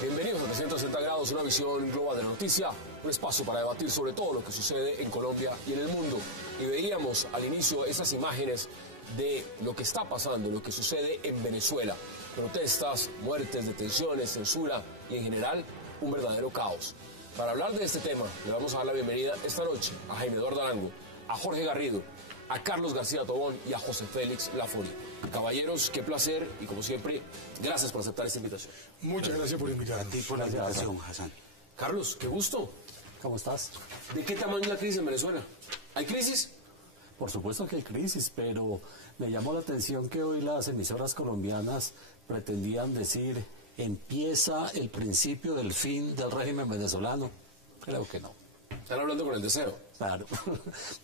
Bienvenidos a 360 grados, una visión global de la noticia, un espacio para debatir sobre todo lo que sucede en Colombia y en el mundo. Y veíamos al inicio esas imágenes de lo que está pasando, lo que sucede en Venezuela. Protestas, muertes, detenciones, censura y en general un verdadero caos. Para hablar de este tema, le vamos a dar la bienvenida esta noche a Jaime Eduardo Arango, a Jorge Garrido, a Carlos García Tobón y a José Félix Lafoni. Caballeros, qué placer y como siempre, gracias por aceptar esta invitación. Muchas gracias por invitarme. A ti por la invitación, Hassan. Carlos, qué gusto. ¿Cómo estás? ¿De qué tamaño es la crisis en Venezuela? ¿Hay crisis? Por supuesto que hay crisis, pero me llamó la atención que hoy las emisoras colombianas pretendían decir empieza el principio del fin del régimen venezolano. Creo que no. Están hablando con el deseo. Claro,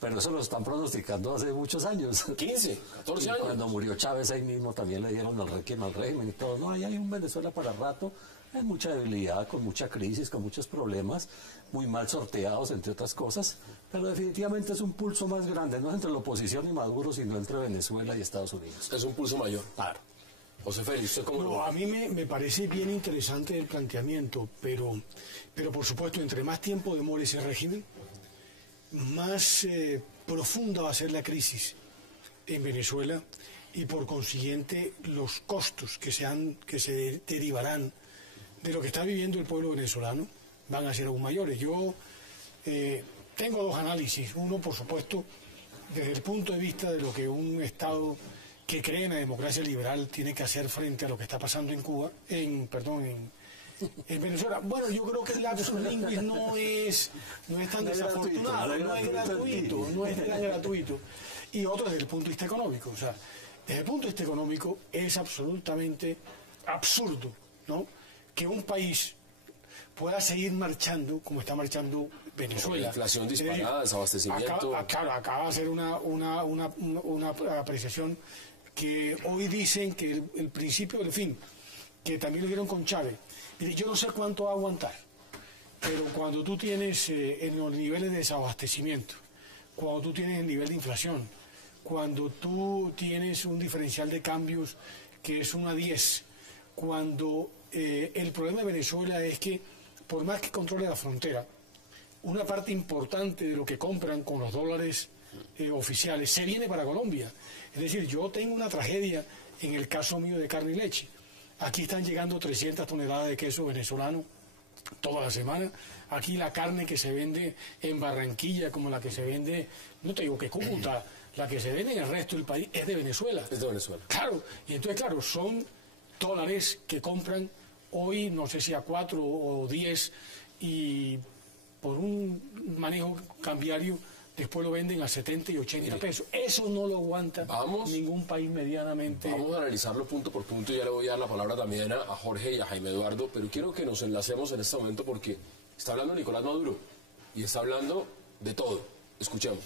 pero eso lo están pronosticando hace muchos años. 15, 14 Y años. cuando murió Chávez ahí mismo también le dieron el requiem al régimen y todo. No, ahí hay un Venezuela para rato, hay mucha debilidad, con mucha crisis, con muchos problemas, muy mal sorteados, entre otras cosas, pero definitivamente es un pulso más grande, no es entre la oposición y Maduro, sino entre Venezuela y Estados Unidos. Es un pulso mayor. Claro. José Félix, ¿usted cómo lo ve? No, a mí me parece bien interesante el planteamiento, pero por supuesto, entre más tiempo demore ese régimen, más profunda va a ser la crisis en Venezuela y por consiguiente los costos que se derivarán de lo que está viviendo el pueblo venezolano van a ser aún mayores. Yo tengo dos análisis. Uno, por supuesto, desde el punto de vista de lo que un Estado que cree en la democracia liberal tiene que hacer frente a lo que está pasando en Cuba, en Venezuela. Bueno, yo creo que el lapsus linguis no es tan desafortunado, no es tan gratuito. Y otro desde el punto de vista económico. O sea, desde el punto de vista económico es absolutamente absurdo, ¿no?, que un país pueda seguir marchando como está marchando Venezuela. La inflación disparada, desabastecimiento. Acaba de hacer una apreciación que hoy dicen que el principio del fin, que también lo dieron con Chávez. Yo no sé cuánto va a aguantar, pero cuando tú tienes en los niveles de desabastecimiento, cuando tú tienes el nivel de inflación, cuando tú tienes un diferencial de cambios que es 1 a 10, cuando el problema de Venezuela es que por más que controle la frontera, una parte importante de lo que compran con los dólares oficiales se viene para Colombia. Es decir, yo tengo una tragedia en el caso mío de carne y leche. Aquí están llegando 300 toneladas de queso venezolano toda la semana. Aquí la carne que se vende en Barranquilla, como la que se vende, no te digo que Cúcuta, la que se vende en el resto del país es de Venezuela. Es de Venezuela. Claro, y entonces, claro, son dólares que compran hoy, no sé si a 4 o 10, y por un manejo cambiario después lo venden a 70 y 80 pesos. Eso no lo aguanta ningún país medianamente. Vamos a analizarlo punto por punto y ya le voy a dar la palabra también a Jorge y a Jaime Eduardo, pero quiero que nos enlacemos en este momento porque está hablando Nicolás Maduro y está hablando de todo. Escuchemos.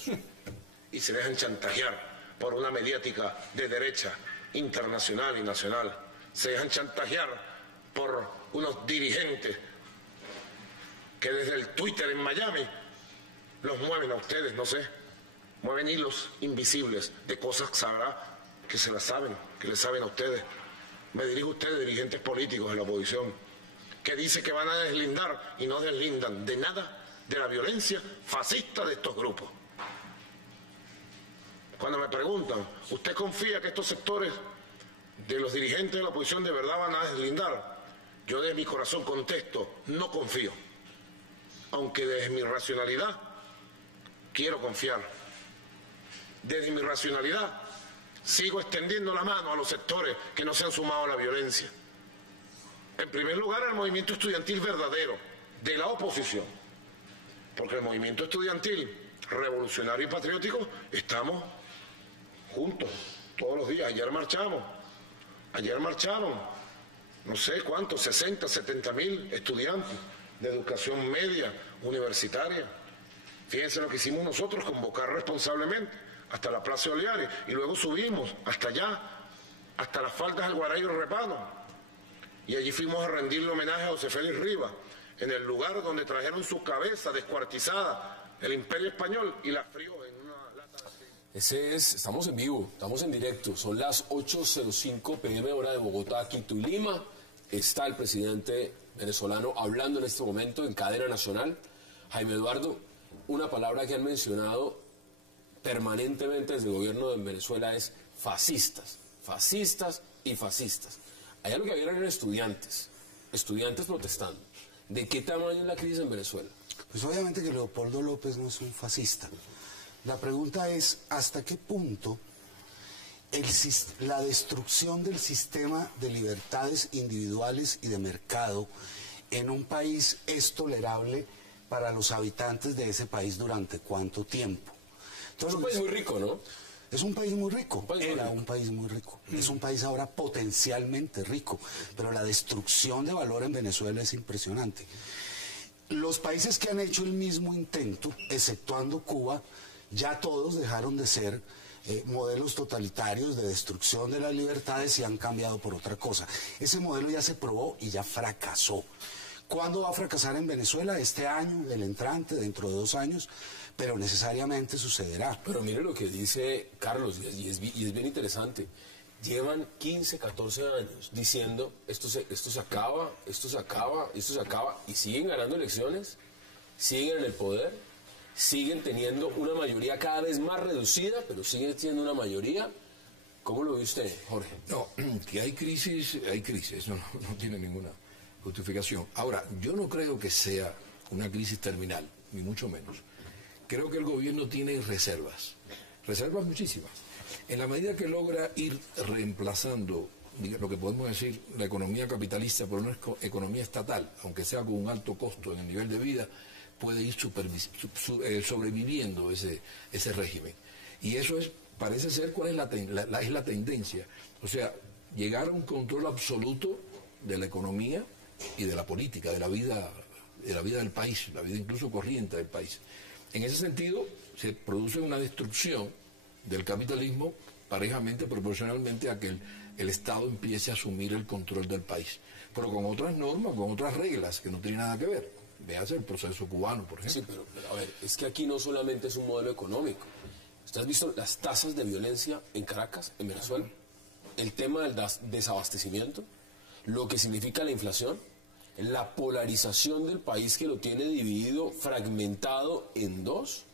Y se dejan chantajear por una mediática de derecha internacional y nacional. Se dejan chantajear por unos dirigentes que desde el Twitter en Miami los mueven a ustedes, no sé, mueven hilos invisibles de cosas que se las saben, que les saben a ustedes. Me dirijo a ustedes, dirigentes políticos de la oposición, que dicen que van a deslindar y no deslindan de nada de la violencia fascista de estos grupos. Cuando me preguntan, ¿usted confía que estos sectores de los dirigentes de la oposición de verdad van a deslindar? Yo desde mi corazón contesto, no confío. Aunque desde mi racionalidad quiero confiar. Desde mi racionalidad sigo extendiendo la mano a los sectores que no se han sumado a la violencia. En primer lugar, al movimiento estudiantil verdadero, de la oposición. Porque el movimiento estudiantil revolucionario y patriótico estamos juntos todos los días. Ayer marcharon no sé cuántos, 60, 70 mil estudiantes de educación media, universitaria. Fíjense lo que hicimos nosotros, convocar responsablemente hasta la Plaza de Oliares, y luego subimos hasta allá, hasta las faldas del Guarayo Repano, y allí fuimos a rendirle homenaje a José Félix Rivas, en el lugar donde trajeron su cabeza descuartizada el Imperio Español y la frío en una lata de... Estamos en vivo, estamos en directo, son las 8:05 p.m. hora de Bogotá, Quito y Lima. Está el presidente venezolano hablando en este momento en cadena nacional. Jaime Eduardo, una palabra que han mencionado permanentemente desde el gobierno de Venezuela es fascistas, fascistas y fascistas. Allá lo que había eran estudiantes protestando. ¿De qué tamaño es la crisis en Venezuela? Pues obviamente que Leopoldo López no es un fascista. La pregunta es, ¿hasta qué punto la destrucción del sistema de libertades individuales y de mercado en un país es tolerable para los habitantes de ese país durante cuánto tiempo? Entonces, es un país muy rico, ¿no? Es un país muy rico, era un país muy rico. Es un país ahora potencialmente rico, pero la destrucción de valor en Venezuela es impresionante. Los países que han hecho el mismo intento, exceptuando Cuba, ya todos dejaron de ser modelos totalitarios de destrucción de las libertades y han cambiado por otra cosa. Ese modelo ya se probó y ya fracasó. ¿Cuándo va a fracasar en Venezuela? Este año, el entrante, dentro de 2 años, pero necesariamente sucederá. Pero mire lo que dice Carlos, y es bien interesante. Llevan 15, 14 años diciendo esto se acaba, y siguen ganando elecciones, siguen en el poder, siguen teniendo una mayoría cada vez más reducida, pero siguen teniendo una mayoría. ¿Cómo lo ve usted, Jorge? No, que hay crisis, no tiene ninguna justificación. Ahora, yo no creo que sea una crisis terminal, ni mucho menos. Creo que el gobierno tiene reservas muchísimas. En la medida que logra ir reemplazando lo que podemos decir la economía capitalista por una economía estatal, aunque sea con un alto costo en el nivel de vida, puede ir sobreviviendo ese régimen. Y eso parece ser cuál es la tendencia. O sea, llegar a un control absoluto de la economía y de la política, de la vida del país, la vida incluso corriente del país. En ese sentido, se produce una destrucción del capitalismo parejamente, proporcionalmente a que el Estado empiece a asumir el control del país, pero con otras normas, con otras reglas que no tienen nada que ver. Véase el proceso cubano, por ejemplo. Sí, pero a ver, es que aquí no solamente es un modelo económico. ¿Usted ha visto las tasas de violencia en Caracas, en Venezuela? El tema del desabastecimiento, lo que significa la inflación, la polarización del país que lo tiene dividido, fragmentado en dos.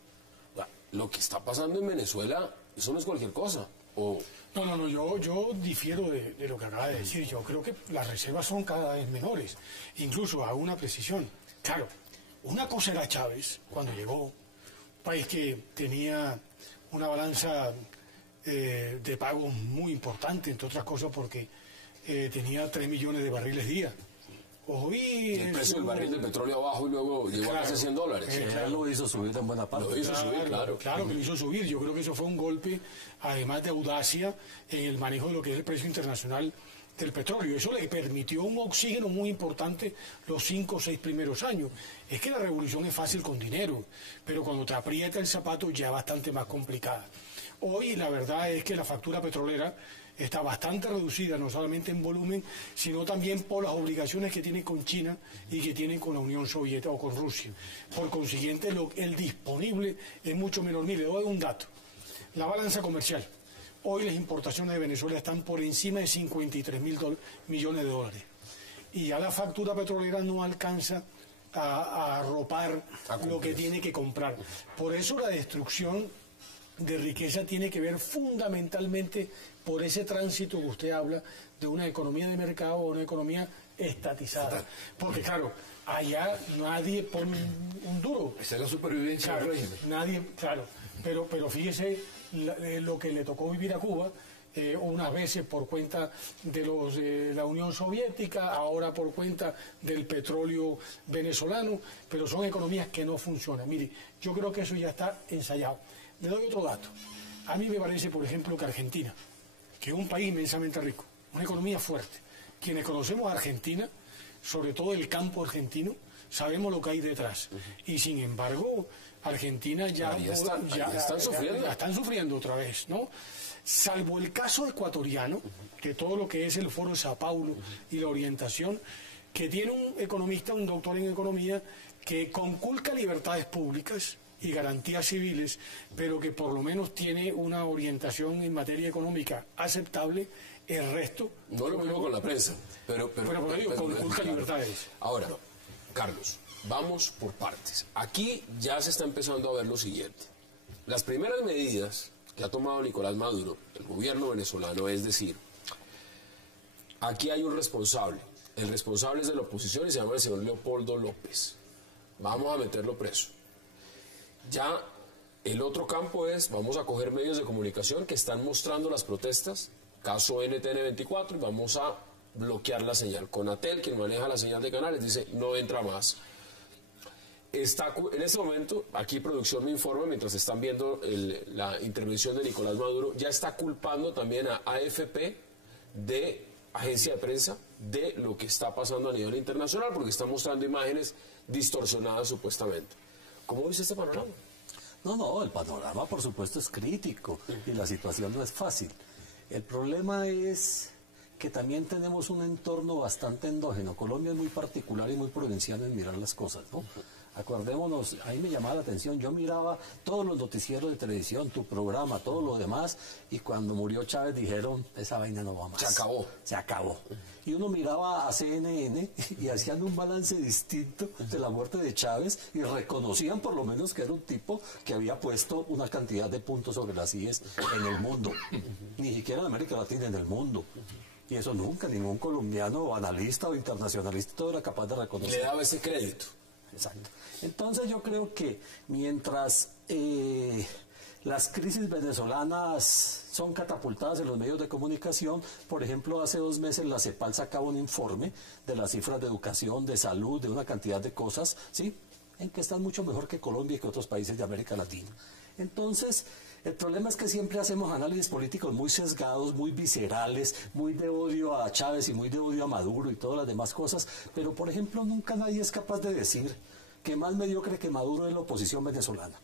Lo que está pasando en Venezuela, eso no es cualquier cosa. No, yo difiero de lo que acaba de decir. Yo creo que las reservas son cada vez menores. Incluso hago una precisión. Claro, una cosa era Chávez, cuando llegó, un país que tenía una balanza de pagos muy importante, entre otras cosas porque tenía 3 millones de barriles día. El precio del barril del petróleo abajo y luego llegó a casi $100. Él lo hizo subir en buena parte. Lo hizo subir, claro. Claro que lo hizo subir. Yo creo que eso fue un golpe, además de audacia, en el manejo de lo que es el precio internacional del petróleo. Eso le permitió un oxígeno muy importante los 5 o 6 primeros años. Es que la revolución es fácil con dinero, pero cuando te aprieta el zapato ya es bastante más complicada. Hoy la verdad es que la factura petrolera está bastante reducida, no solamente en volumen, sino también por las obligaciones que tiene con China y que tiene con la Unión Soviética o con Rusia. Por consiguiente, el disponible es mucho menor. Mire, le doy un dato. La balanza comercial. Hoy las importaciones de Venezuela están por encima de 53 mil millones de dólares. Y ya la factura petrolera no alcanza a arropar lo que tiene que comprar. Por eso la destrucción de riqueza tiene que ver fundamentalmente por ese tránsito que usted habla de una economía de mercado a una economía estatizada. Porque claro, allá nadie pone un duro. Esa es la supervivencia del régimen. Nadie, claro. Pero fíjese lo que le tocó vivir a Cuba, unas veces por cuenta de la Unión Soviética, ahora por cuenta del petróleo venezolano, pero son economías que no funcionan. Mire, yo creo que eso ya está ensayado. Le doy otro dato. A mí me parece, por ejemplo, que Argentina, que es un país inmensamente rico, una economía fuerte, quienes conocemos Argentina, sobre todo el campo argentino, sabemos lo que hay detrás. Y sin embargo, Argentina ya están sufriendo otra vez, ¿no? Salvo el caso ecuatoriano, de todo lo que es el Foro de Sao Paulo y la orientación, que tiene un economista, un doctor en economía, que conculca libertades públicas y garantías civiles, pero que por lo menos tiene una orientación en materia económica aceptable. El resto... No lo mismo con la prensa, pero conculca libertades. Ahora, Carlos, vamos por partes. Aquí ya se está empezando a ver lo siguiente. Las primeras medidas que ha tomado Nicolás Maduro, el gobierno venezolano, es decir, aquí hay un responsable. El responsable es de la oposición y se llama el señor Leopoldo López. Vamos a meterlo preso. Ya el otro campo es, vamos a coger medios de comunicación que están mostrando las protestas, caso NTN24, y vamos a bloquear la señal. Conatel, quien maneja la señal de canales, dice, no entra más. En este momento, aquí producción me informa, mientras están viendo la intervención de Nicolás Maduro, ya está culpando también a AFP, de agencia de prensa, de lo que está pasando a nivel internacional, porque está mostrando imágenes distorsionadas supuestamente. ¿Cómo dice este panorama? No, el panorama por supuesto es crítico y la situación no es fácil. El problema es que también tenemos un entorno bastante endógeno. Colombia es muy particular y muy provinciano en mirar las cosas, ¿no? Acordémonos, ahí me llamaba la atención, yo miraba todos los noticieros de televisión, tu programa, todo lo demás, y cuando murió Chávez dijeron, esa vaina no va más. Se acabó. Se acabó. Y uno miraba a CNN y hacían un balance distinto de la muerte de Chávez y reconocían por lo menos que era un tipo que había puesto una cantidad de puntos sobre las IES en el mundo. Ni siquiera en América Latina, en el mundo. Y eso nunca, ningún colombiano o analista o internacionalista todo era capaz de reconocer. Le daba ese crédito. Exacto. Entonces yo creo que mientras las crisis venezolanas son catapultadas en los medios de comunicación, por ejemplo, hace 2 meses la CEPAL sacaba un informe de las cifras de educación, de salud, de una cantidad de cosas, ¿sí?, en que están mucho mejor que Colombia y que otros países de América Latina. Entonces, el problema es que siempre hacemos análisis políticos muy sesgados, muy viscerales, muy de odio a Chávez y muy de odio a Maduro y todas las demás cosas, pero por ejemplo nunca nadie es capaz de decir que más mediocre que Maduro es la oposición venezolana.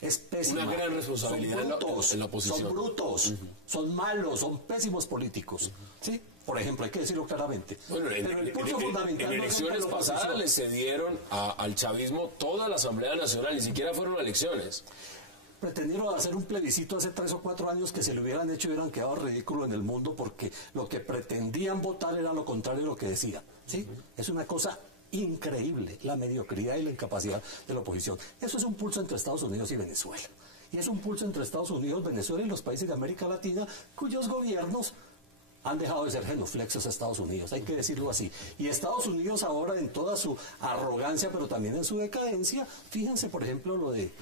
Es pésima. Una gran responsabilidad son brutos, en la oposición. Son brutos, son malos, son pésimos políticos. ¿Sí? Por ejemplo, hay que decirlo claramente. Bueno, en elecciones pasadas le cedieron al chavismo toda la Asamblea Nacional, ni siquiera fueron elecciones. Pretendieron hacer un plebiscito hace 3 o 4 años que se lo hubieran hecho y hubieran quedado ridículo en el mundo porque lo que pretendían votar era lo contrario de lo que decían. ¿Sí? Es una cosa increíble, la mediocridad y la incapacidad de la oposición. Eso es un pulso entre Estados Unidos y Venezuela. Y es un pulso entre Estados Unidos, Venezuela y los países de América Latina cuyos gobiernos han dejado de ser genuflexos a Estados Unidos, hay que decirlo así. Y Estados Unidos ahora en toda su arrogancia, pero también en su decadencia, fíjense por ejemplo lo de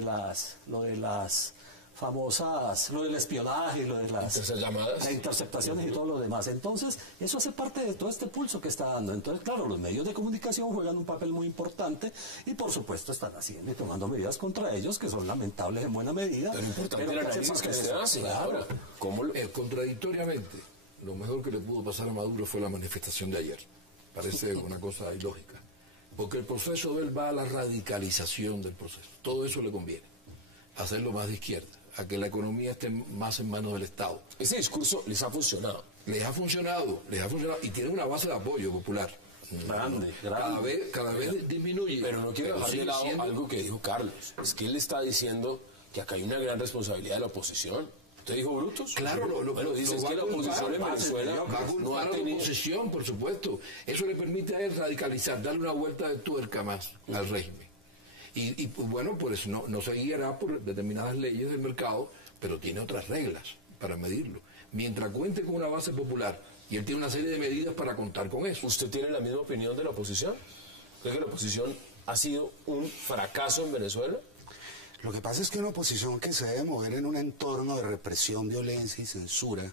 las famosas, lo del espionaje, lo de las interceptaciones y todo lo demás. Entonces, eso hace parte de todo este pulso que está dando. Entonces, claro, los medios de comunicación juegan un papel muy importante y, por supuesto, están haciendo y tomando medidas contra ellos que son lamentables en buena medida. Pero importante el análisis que se hace. Ahora, contradictoriamente, lo mejor que le pudo pasar a Maduro fue la manifestación de ayer. Parece una cosa ilógica. Porque el proceso de él va a la radicalización del proceso. Todo eso le conviene. Hacerlo más de izquierda, a que la economía esté más en manos del Estado. Ese discurso les ha funcionado. Les ha funcionado y tiene una base de apoyo popular. Grande. Cada vez disminuye. Pero no quiero dejar de lado algo que dijo Carlos. Es que él está diciendo que acá hay una gran responsabilidad de la oposición. ¿Usted dijo brutos? Claro, bueno, dices que la oposición en Venezuela no ha tenido oposición, por supuesto. Eso le permite a él radicalizar, darle una vuelta de tuerca más al régimen. Y bueno, pues no se guiará por determinadas leyes del mercado, pero tiene otras reglas para medirlo. Mientras cuente con una base popular, y él tiene una serie de medidas para contar con eso. ¿Usted tiene la misma opinión de la oposición? ¿Cree que la oposición ha sido un fracaso en Venezuela? Lo que pasa es que una oposición que se debe mover en un entorno de represión, violencia y censura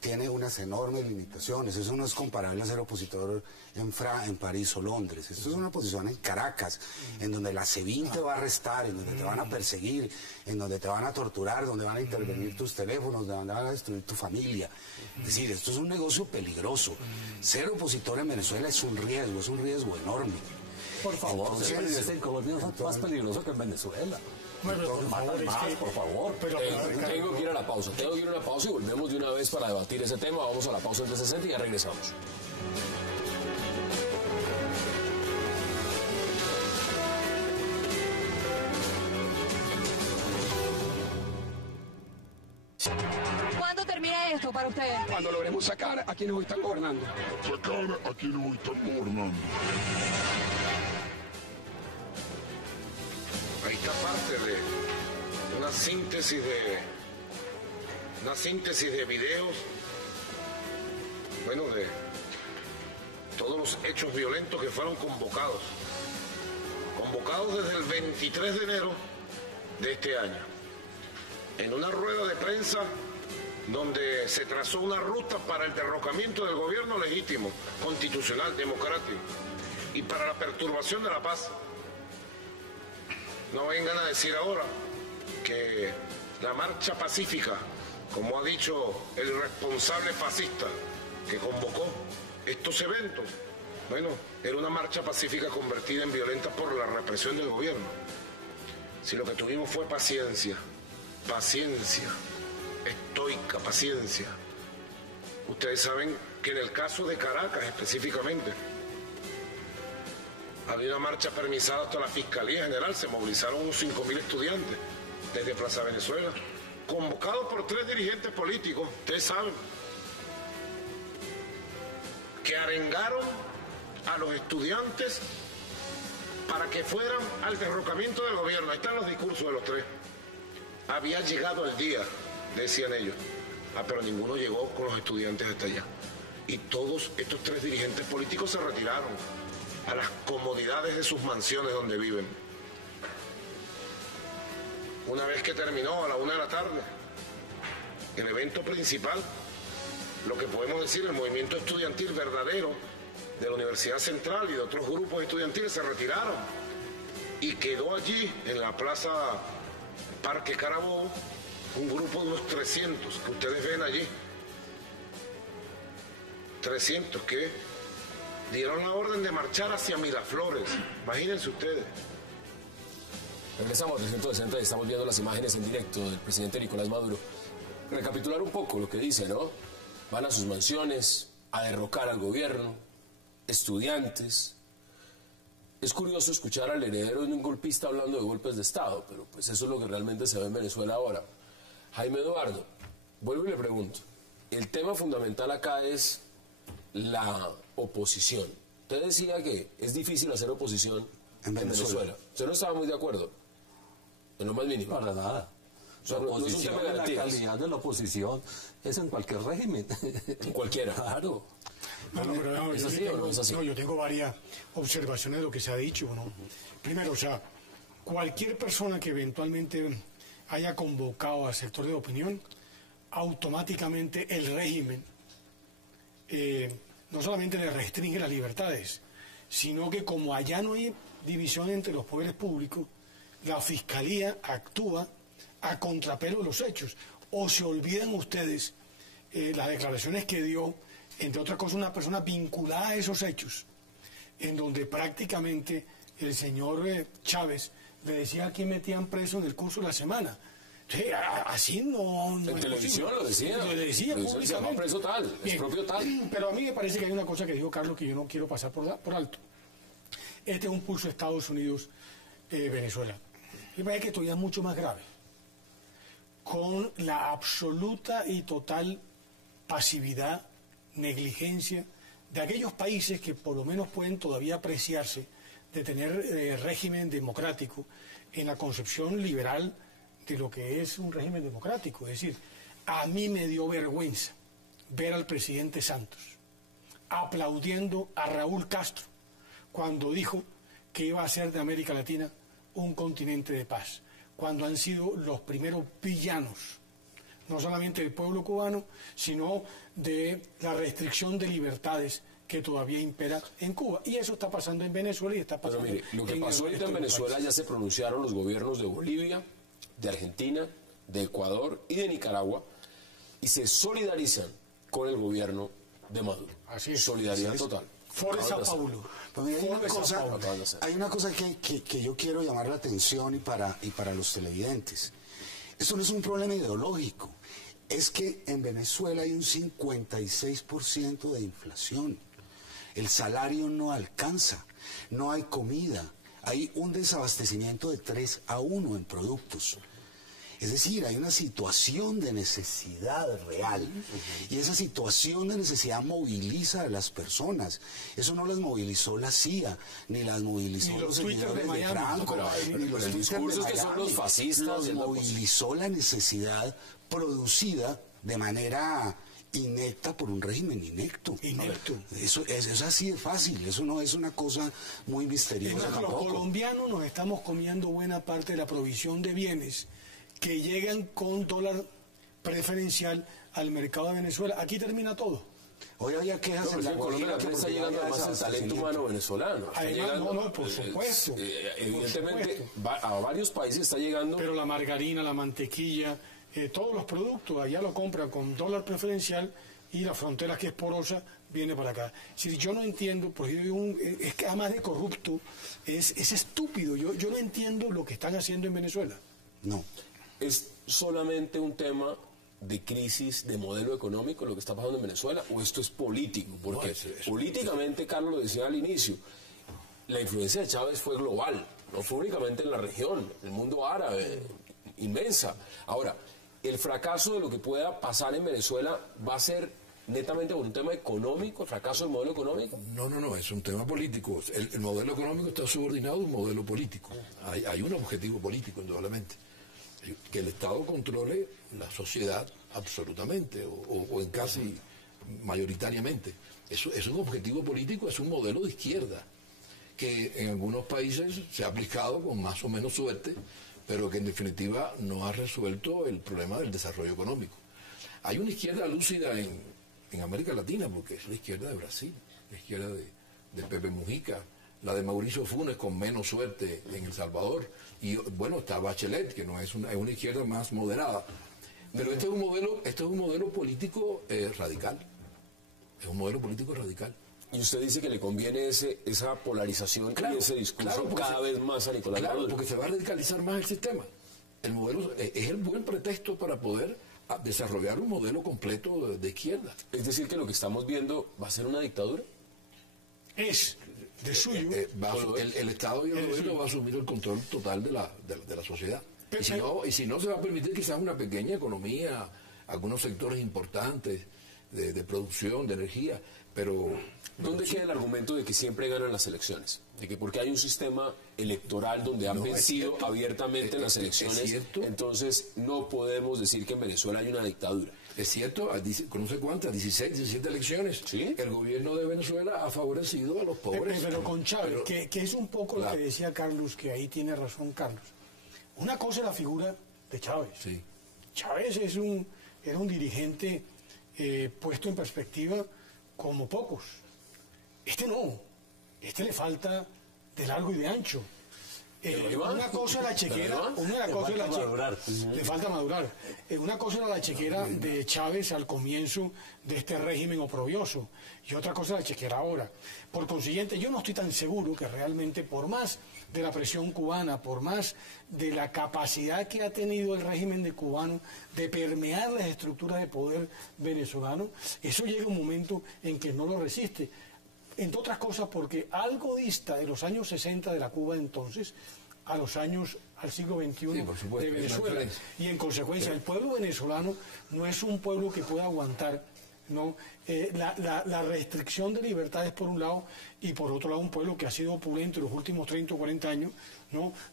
tiene unas enormes limitaciones. Eso no es comparable a ser opositor en París o Londres. Esto es una posición en Caracas, en donde la SEBIN te va a arrestar, en donde te van a perseguir, en donde te van a torturar, donde van a intervenir tus teléfonos, donde van a destruir tu familia. Es decir, esto es un negocio peligroso. Ser opositor en Venezuela es un riesgo enorme. Por favor, en Colombia es más peligroso que en Venezuela. Bueno, por favor. Tengo que ir a la pausa, y volvemos de una vez para debatir ese tema. Vamos a la pausa en 360 y ya regresamos. ¿Cuándo termina esto para ustedes? Cuando logremos sacar a quienes hoy están gobernando. Sacar a quienes hoy están gobernando. Ahí está parte de una síntesis de videos, bueno, de todos los hechos violentos que fueron convocados desde el 23 de enero de este año, en una rueda de prensa donde se trazó una ruta para el derrocamiento del gobierno legítimo, constitucional, democrático, y para la perturbación de la paz. No vengan a decir ahora que la marcha pacífica, como ha dicho el responsable fascista que convocó estos eventos, bueno, era una marcha pacífica convertida en violenta por la represión del gobierno. Si lo que tuvimos fue paciencia, estoica paciencia. Ustedes saben que en el caso de Caracas específicamente, había una marcha permisada hasta la Fiscalía General, se movilizaron unos 5.000 estudiantes desde Plaza Venezuela, convocados por 3 dirigentes políticos, ustedes saben, que arengaron a los estudiantes para que fueran al derrocamiento del gobierno. Ahí están los discursos de los 3. Había llegado el día, decían ellos, pero ninguno llegó con los estudiantes hasta allá. Y todos estos 3 dirigentes políticos se retiraron a las comodidades de sus mansiones donde viven. Una vez que terminó a la 1 de la tarde el evento principal, lo que podemos decir, el movimiento estudiantil verdadero de la Universidad Central y de otros grupos estudiantiles se retiraron y quedó allí en la plaza Parque Carabobo un grupo de unos 300 que ustedes ven allí, 300 que dieron la orden de marchar hacia Miraflores. Imagínense ustedes. Regresamos a 360 y estamos viendo las imágenes en directo del presidente Nicolás Maduro. Recapitular un poco lo que dice, ¿no? Van a sus mansiones a derrocar al gobierno, estudiantes. Es curioso escuchar al heredero de un golpista hablando de golpes de Estado, pero pues eso es lo que realmente se ve en Venezuela ahora. Jaime Eduardo, vuelvo y le pregunto. El tema fundamental acá es la oposición. Usted decía que es difícil hacer oposición en Venezuela. ¿Usted no estaba muy de acuerdo? En lo más mínimo. Para nada. La oposición, no la calidad de la oposición es en cualquier régimen. En cualquiera. Claro. ¿Es así o no es así? No, yo tengo varias observaciones de lo que se ha dicho, ¿no? Primero, o sea, cualquier persona que eventualmente haya convocado al sector de opinión, automáticamente el régimen no solamente le restringe las libertades, sino que como allá no hay división entre los poderes públicos, la Fiscalía actúa a contrapelo de los hechos. O se olvidan ustedes las declaraciones que dio, entre otras cosas, una persona vinculada a esos hechos, en donde prácticamente el señor Chávez le decía a quién metían preso en el curso de la semana. Así no en televisión lo decía. Lo decía públicamente. Se llama preso tal, es propio tal. Pero a mí me parece que hay una cosa que dijo Carlos que yo no quiero pasar por alto. Este es un pulso de Estados Unidos, Venezuela. Me parece que todavía es mucho más grave. Con la absoluta y total pasividad, negligencia de aquellos países que por lo menos pueden todavía apreciarse de tener régimen democrático en la concepción liberal de lo que es un régimen democrático. Es decir, a mí me dio vergüenza ver al presidente Santos aplaudiendo a Raúl Castro cuando dijo que iba a hacer de América Latina un continente de paz, cuando han sido los primeros villanos no solamente del pueblo cubano, sino de la restricción de libertades que todavía impera en Cuba. Y eso está pasando en Venezuela y está pasando. Pero mire, lo que pasó ahorita en Venezuela ya se pronunciaron los gobiernos de Bolivia, de Argentina, de Ecuador y de Nicaragua, y se solidarizan con el gobierno de Maduro. Así es. Solidaridad total. Fuerza Paulo. Hay una cosa que yo quiero llamar la atención y para los televidentes. Esto no es un problema ideológico. Es que en Venezuela hay un 56% de inflación. El salario no alcanza, no hay comida, hay un desabastecimiento de 3-1 en productos. Es decir, hay una situación de necesidad real y esa situación de necesidad moviliza a las personas. Eso no las movilizó la CIA, ni las movilizó ni los seguidores de Franco, ni los el discurso es que son los fascistas. Los movilizó la necesidad producida de manera inecta por un régimen inecto. Eso es así de fácil, eso no es una cosa muy misteriosa tampoco. Los colombianos nos estamos comiendo buena parte de la provisión de bienes que llegan con dólar preferencial al mercado de Venezuela. Aquí termina todo. Hoy había quejas en la Colombia que está llegando más el talento humano venezolano. Además, por supuesto. Evidentemente, a varios países está llegando. Pero la margarina, la mantequilla, todos los productos allá lo compran con dólar preferencial y la frontera, que es porosa, viene para acá. Si yo no entiendo, pues es que además de corrupto, es estúpido. Yo no entiendo lo que están haciendo en Venezuela. No. ¿Es solamente un tema de crisis de modelo económico lo que está pasando en Venezuela o esto es político? Porque políticamente, Carlos lo decía al inicio, la influencia de Chávez fue global, no fue únicamente en la región, el mundo árabe, inmensa. Ahora, el fracaso de lo que pueda pasar en Venezuela va a ser netamente por un tema económico, el fracaso del modelo económico. No, es un tema político. El modelo económico está subordinado a un modelo político. Hay un objetivo político, indudablemente. Que el Estado controle la sociedad absolutamente, o en casi mayoritariamente. Eso es un objetivo político, es un modelo de izquierda, que en algunos países se ha aplicado con más o menos suerte, pero que en definitiva no ha resuelto el problema del desarrollo económico. Hay una izquierda lúcida en América Latina, porque es la izquierda de Brasil, la izquierda de Pepe Mujica, la de Mauricio Funes con menos suerte en El Salvador, y bueno, está Bachelet, que no es una izquierda más moderada. Pero este es un modelo político radical. Es un modelo político radical. Y usted dice que le conviene esa polarización y ese discurso cada vez más a Nicolás Maduro. Claro, porque se va a radicalizar más el sistema. El modelo es el buen pretexto para poder desarrollar un modelo completo de izquierda. Es decir, que lo que estamos viendo va a ser una dictadura. Es de suyo. El Estado y el gobierno va a asumir el control total de la sociedad. Y si no, se va a permitir quizás una pequeña economía, algunos sectores importantes de producción, de energía, pero... ¿Dónde queda el argumento de que siempre ganan las elecciones? De que porque hay un sistema electoral donde han vencido abiertamente en las elecciones, entonces no podemos decir que en Venezuela hay una dictadura. Es cierto, con no sé cuántas, 16, 17 elecciones, ¿sí? El gobierno de Venezuela ha favorecido a los pobres. Pero con Chávez, que es un poco lo que decía Carlos, que ahí tiene razón Carlos. Una cosa es la figura de Chávez. Sí. Chávez era un dirigente puesto en perspectiva como pocos. Este no. Este le falta de largo y de ancho. Una cosa era la chequera, le falta madurar. Una cosa era la chequera de Chávez al comienzo de este régimen oprobioso y otra cosa era la chequera ahora. Por consiguiente, yo no estoy tan seguro que realmente, por más de la presión cubana, por más de la capacidad que ha tenido el régimen de cubano de permear las estructuras de poder venezolano, eso llega un momento en que no lo resiste. Entre otras cosas porque algo dista de los años 60 de la Cuba entonces al siglo XXI de Venezuela. Y en consecuencia el pueblo venezolano no es un pueblo que pueda aguantar la restricción de libertades por un lado y por otro lado un pueblo que ha sido opulento en los últimos 30 o 40 años,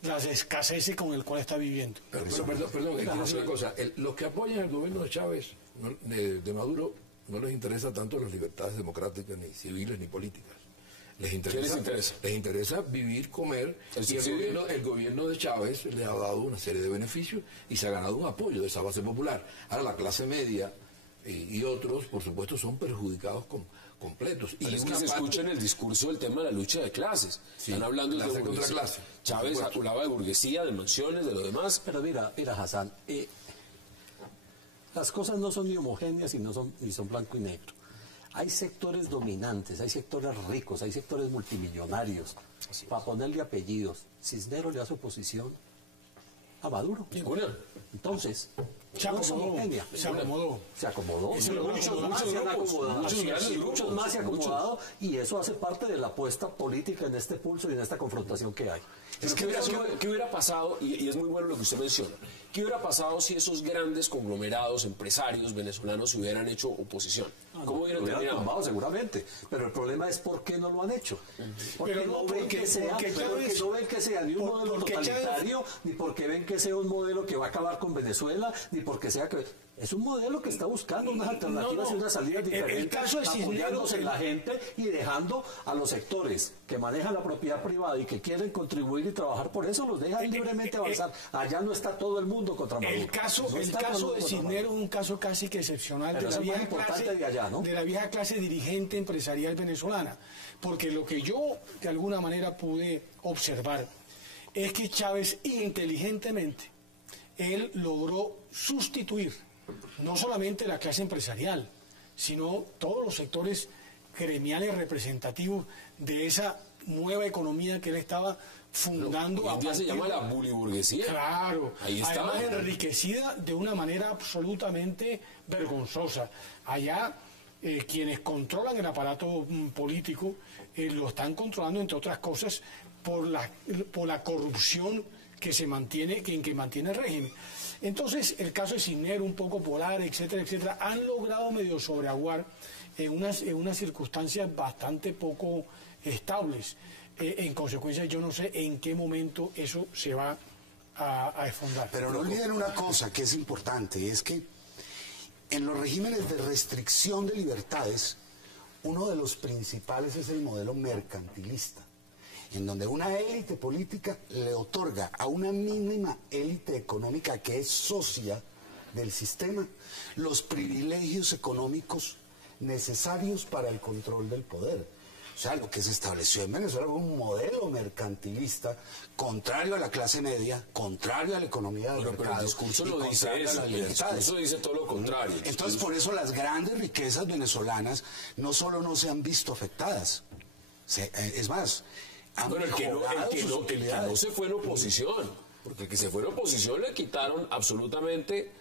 las escaseces con el cual está viviendo. Perdón, quiero decir una cosa. Los que apoyan el gobierno de Chávez, de Maduro, no les interesa tanto las libertades democráticas, ni civiles, ni políticas. Les interesa vivir, comer, y el gobierno de Chávez le ha dado una serie de beneficios y se ha ganado un apoyo de esa base popular. Ahora la clase media y otros, por supuesto, son perjudicados completos. Y es que se escucha en el discurso el tema de la lucha de clases. Sí, están hablando de contra clase. Chávez hablaba de burguesía, de mansiones, de lo demás. Pero mira, Hassan, las cosas no son ni homogéneas ni son blanco y negro. Hay sectores dominantes, hay sectores ricos, hay sectores multimillonarios. Para ponerle apellidos, Cisneros le hace oposición a Maduro. Ninguna. Entonces, Se acomodó. Muchos más se han acomodado, y eso hace parte de la apuesta política en este pulso y en esta confrontación que hay. ¿Qué hubiera pasado? Y es muy bueno lo que usted menciona. ¿Qué hubiera pasado si esos grandes conglomerados empresarios venezolanos hubieran hecho oposición? ¿Cómo hubieran terminado? Tumbado, seguramente. Pero el problema es por qué no lo han hecho. Porque no ven que sea ni un modelo totalitario, ni porque ven que sea un modelo que va a acabar con Venezuela, ni porque sea que... Es un modelo que está buscando unas alternativas y unas salidas diferentes, apoyándose en la gente y dejando a los sectores que manejan la propiedad privada y que quieren contribuir y trabajar por eso, los dejan libremente avanzar. Allá no está todo el mundo contra Maduro. El caso de Cisneros es un caso casi que excepcional de la vieja clase dirigente empresarial venezolana. Porque lo que yo de alguna manera pude observar es que Chávez inteligentemente él logró sustituir no solamente la clase empresarial, sino todos los sectores gremiales representativos de esa nueva economía que él estaba fundando. Hoy en día se llama la buliburguesía. Claro, ahí está. Además enriquecida de una manera absolutamente vergonzosa. Allá quienes controlan el aparato político lo están controlando, entre otras cosas, por la corrupción que se mantiene, que mantiene el régimen. Entonces, el caso de Cisneros, un poco polar, etcétera, etcétera, han logrado medio sobreaguar en unas circunstancias bastante poco estables. En consecuencia, yo no sé en qué momento eso se va a esfondrar. Pero no olviden una cosa que es importante, es que en los regímenes de restricción de libertades, uno de los principales es el modelo mercantilista, en donde una élite política le otorga a una mínima élite económica que es socia del sistema los privilegios económicos necesarios para el control del poder. O sea, lo que se estableció en Venezuela fue un modelo mercantilista contrario a la clase media, contrario a la economía del mercado. Pero el discurso lo dice eso, el discurso dice todo lo contrario. Entonces, por eso las grandes riquezas venezolanas no solo no se han visto afectadas, es más, bueno, el que no se fue en oposición, porque el que se fue en oposición le quitaron absolutamente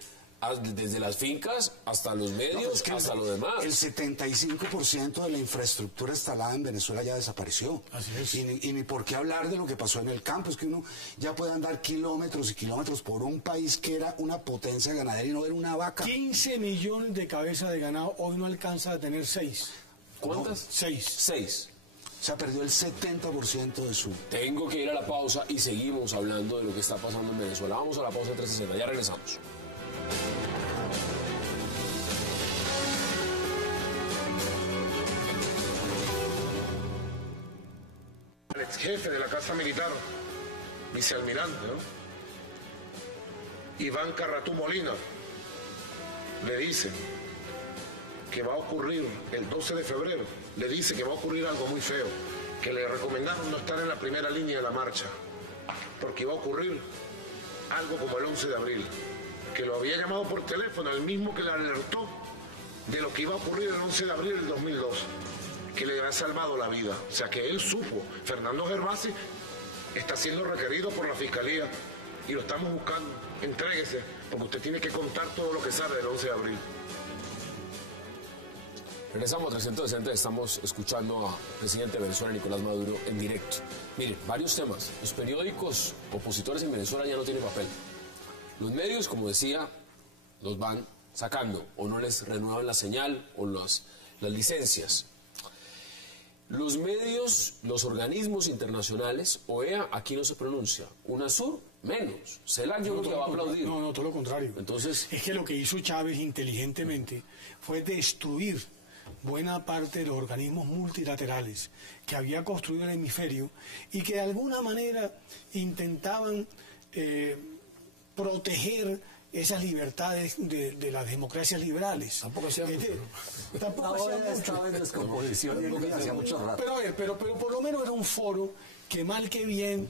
desde las fincas hasta los medios, hasta lo demás. El 75% de la infraestructura instalada en Venezuela ya desapareció. Así es. Y ni por qué hablar de lo que pasó en el campo. Es que uno ya puede andar kilómetros y kilómetros por un país que era una potencia ganadera y no era una vaca. 15 millones de cabezas de ganado, hoy no alcanza a tener 6. ¿Cuántas? No, 6. Se ha perdido el 70% de su... Tengo que ir a la pausa y seguimos hablando de lo que está pasando en Venezuela. Vamos a la pausa de 360, ya regresamos. El ex jefe de la Casa Militar, vicealmirante, ¿no? Iván Carratú Molina, le dice que va a ocurrir el 12 de febrero, le dice que va a ocurrir algo muy feo, que le recomendaron no estar en la primera línea de la marcha, porque va a ocurrir algo como el 11 de abril, que lo había llamado por teléfono, el mismo que le alertó de lo que iba a ocurrir el 11 de abril del 2002, que le había salvado la vida. O sea que él supo. Fernando Gervasi está siendo requerido por la Fiscalía y lo estamos buscando. Entréguese, porque usted tiene que contar todo lo que sabe del 11 de abril. Regresamos a 360, estamos escuchando al presidente de Venezuela, Nicolás Maduro, en directo. Miren, varios temas. Los periódicos opositores en Venezuela ya no tienen papel. Los medios, como decía, los van sacando, o no les renuevan la señal o las licencias. Los medios, los organismos internacionales, OEA, aquí no se pronuncia. UNASUR, menos. CELAC yo creo que va a aplaudir. No, todo lo contrario. Entonces, es que lo que hizo Chávez inteligentemente fue destruir buena parte de los organismos multilaterales que había construido el hemisferio y que de alguna manera intentaban proteger esas libertades de las democracias liberales. Tampoco hacía mucho. Tampoco hacía mucho. Estaba en descomposición y hacía mucho rato. Pero por lo menos era un foro que mal que bien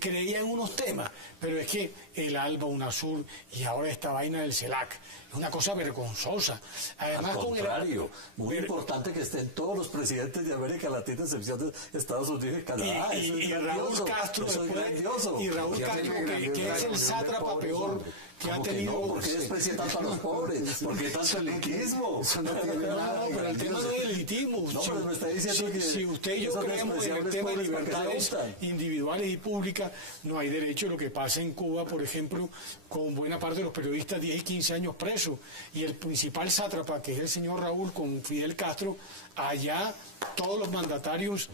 creía en unos temas, pero es que el ALBA, UNASUR y ahora esta vaina del CELAC es una cosa vergonzosa. Además, al contrario, muy importante que estén todos los presidentes de América Latina, a excepción de Estados Unidos y Canadá. Y Raúl Castro, que es el sátrapa peor que ha tenido. No, porque desprecian tanto a los pobres, porque tanto elitismo. Pero el tema no es el elitismo. No, pero me está diciendo que si usted y yo creemos en el tema de libertades individuales y públicas, no hay derecho. Lo que pasa en Cuba, por ejemplo, con buena parte de los periodistas 10 y 15 años presos, y el principal sátrapa, que es el señor Raúl, con Fidel Castro, allá todos los mandatarios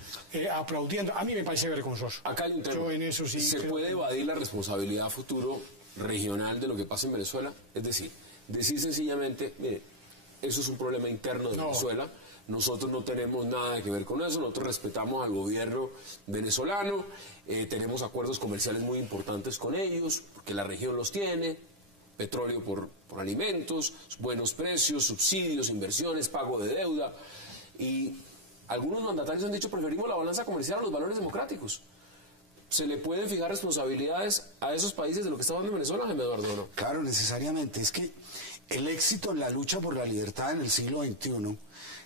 aplaudiendo. A mí me parece vergonzoso. Acá hay un tema. Yo en eso sí ¿Se puede evadir la responsabilidad futuro regional de lo que pasa en Venezuela? Es decir sencillamente, mire, eso es un problema interno de Venezuela, nosotros no tenemos nada que ver con eso, nosotros respetamos al gobierno venezolano, tenemos acuerdos comerciales muy importantes con ellos, porque la región los tiene, petróleo por alimentos, buenos precios, subsidios, inversiones, pago de deuda, y algunos mandatarios han dicho preferimos la balanza comercial a los valores democráticos. ¿Se le pueden fijar responsabilidades a esos países de lo que está pasando en Venezuela, Jaime Eduardo, no? Claro, necesariamente. Es que el éxito en la lucha por la libertad en el siglo XXI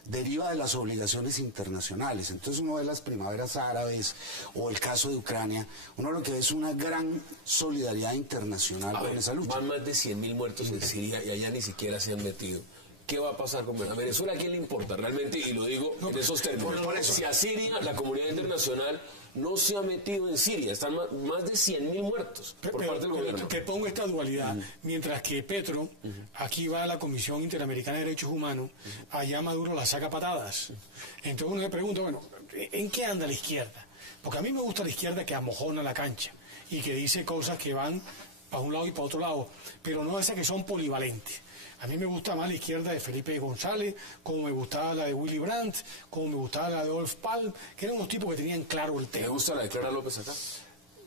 deriva de las obligaciones internacionales. Entonces uno ve las primaveras árabes o el caso de Ucrania, uno lo que ve es una gran solidaridad internacional con esa lucha. Van más de 100.000 muertos en Siria y allá ni siquiera se han metido. ¿Qué va a pasar con Venezuela? ¿A Venezuela a quién le importa realmente? Y lo digo en esos términos. Si a Siria, la comunidad internacional no se ha metido en Siria, están más de 100.000 muertos por parte del gobierno. Te pongo esta dualidad. Mientras que Petro, aquí va a la Comisión Interamericana de Derechos Humanos, allá Maduro la saca patadas. Entonces uno se pregunta, bueno, ¿en qué anda la izquierda? Porque a mí me gusta la izquierda que amojona la cancha y que dice cosas que van para un lado y para otro lado, pero no esas que son polivalentes. A mí me gusta más la izquierda de Felipe González, como me gustaba la de Willy Brandt, como me gustaba la de Olof Palme, que eran unos tipos que tenían claro el tema. ¿Me gusta la de Clara López acá?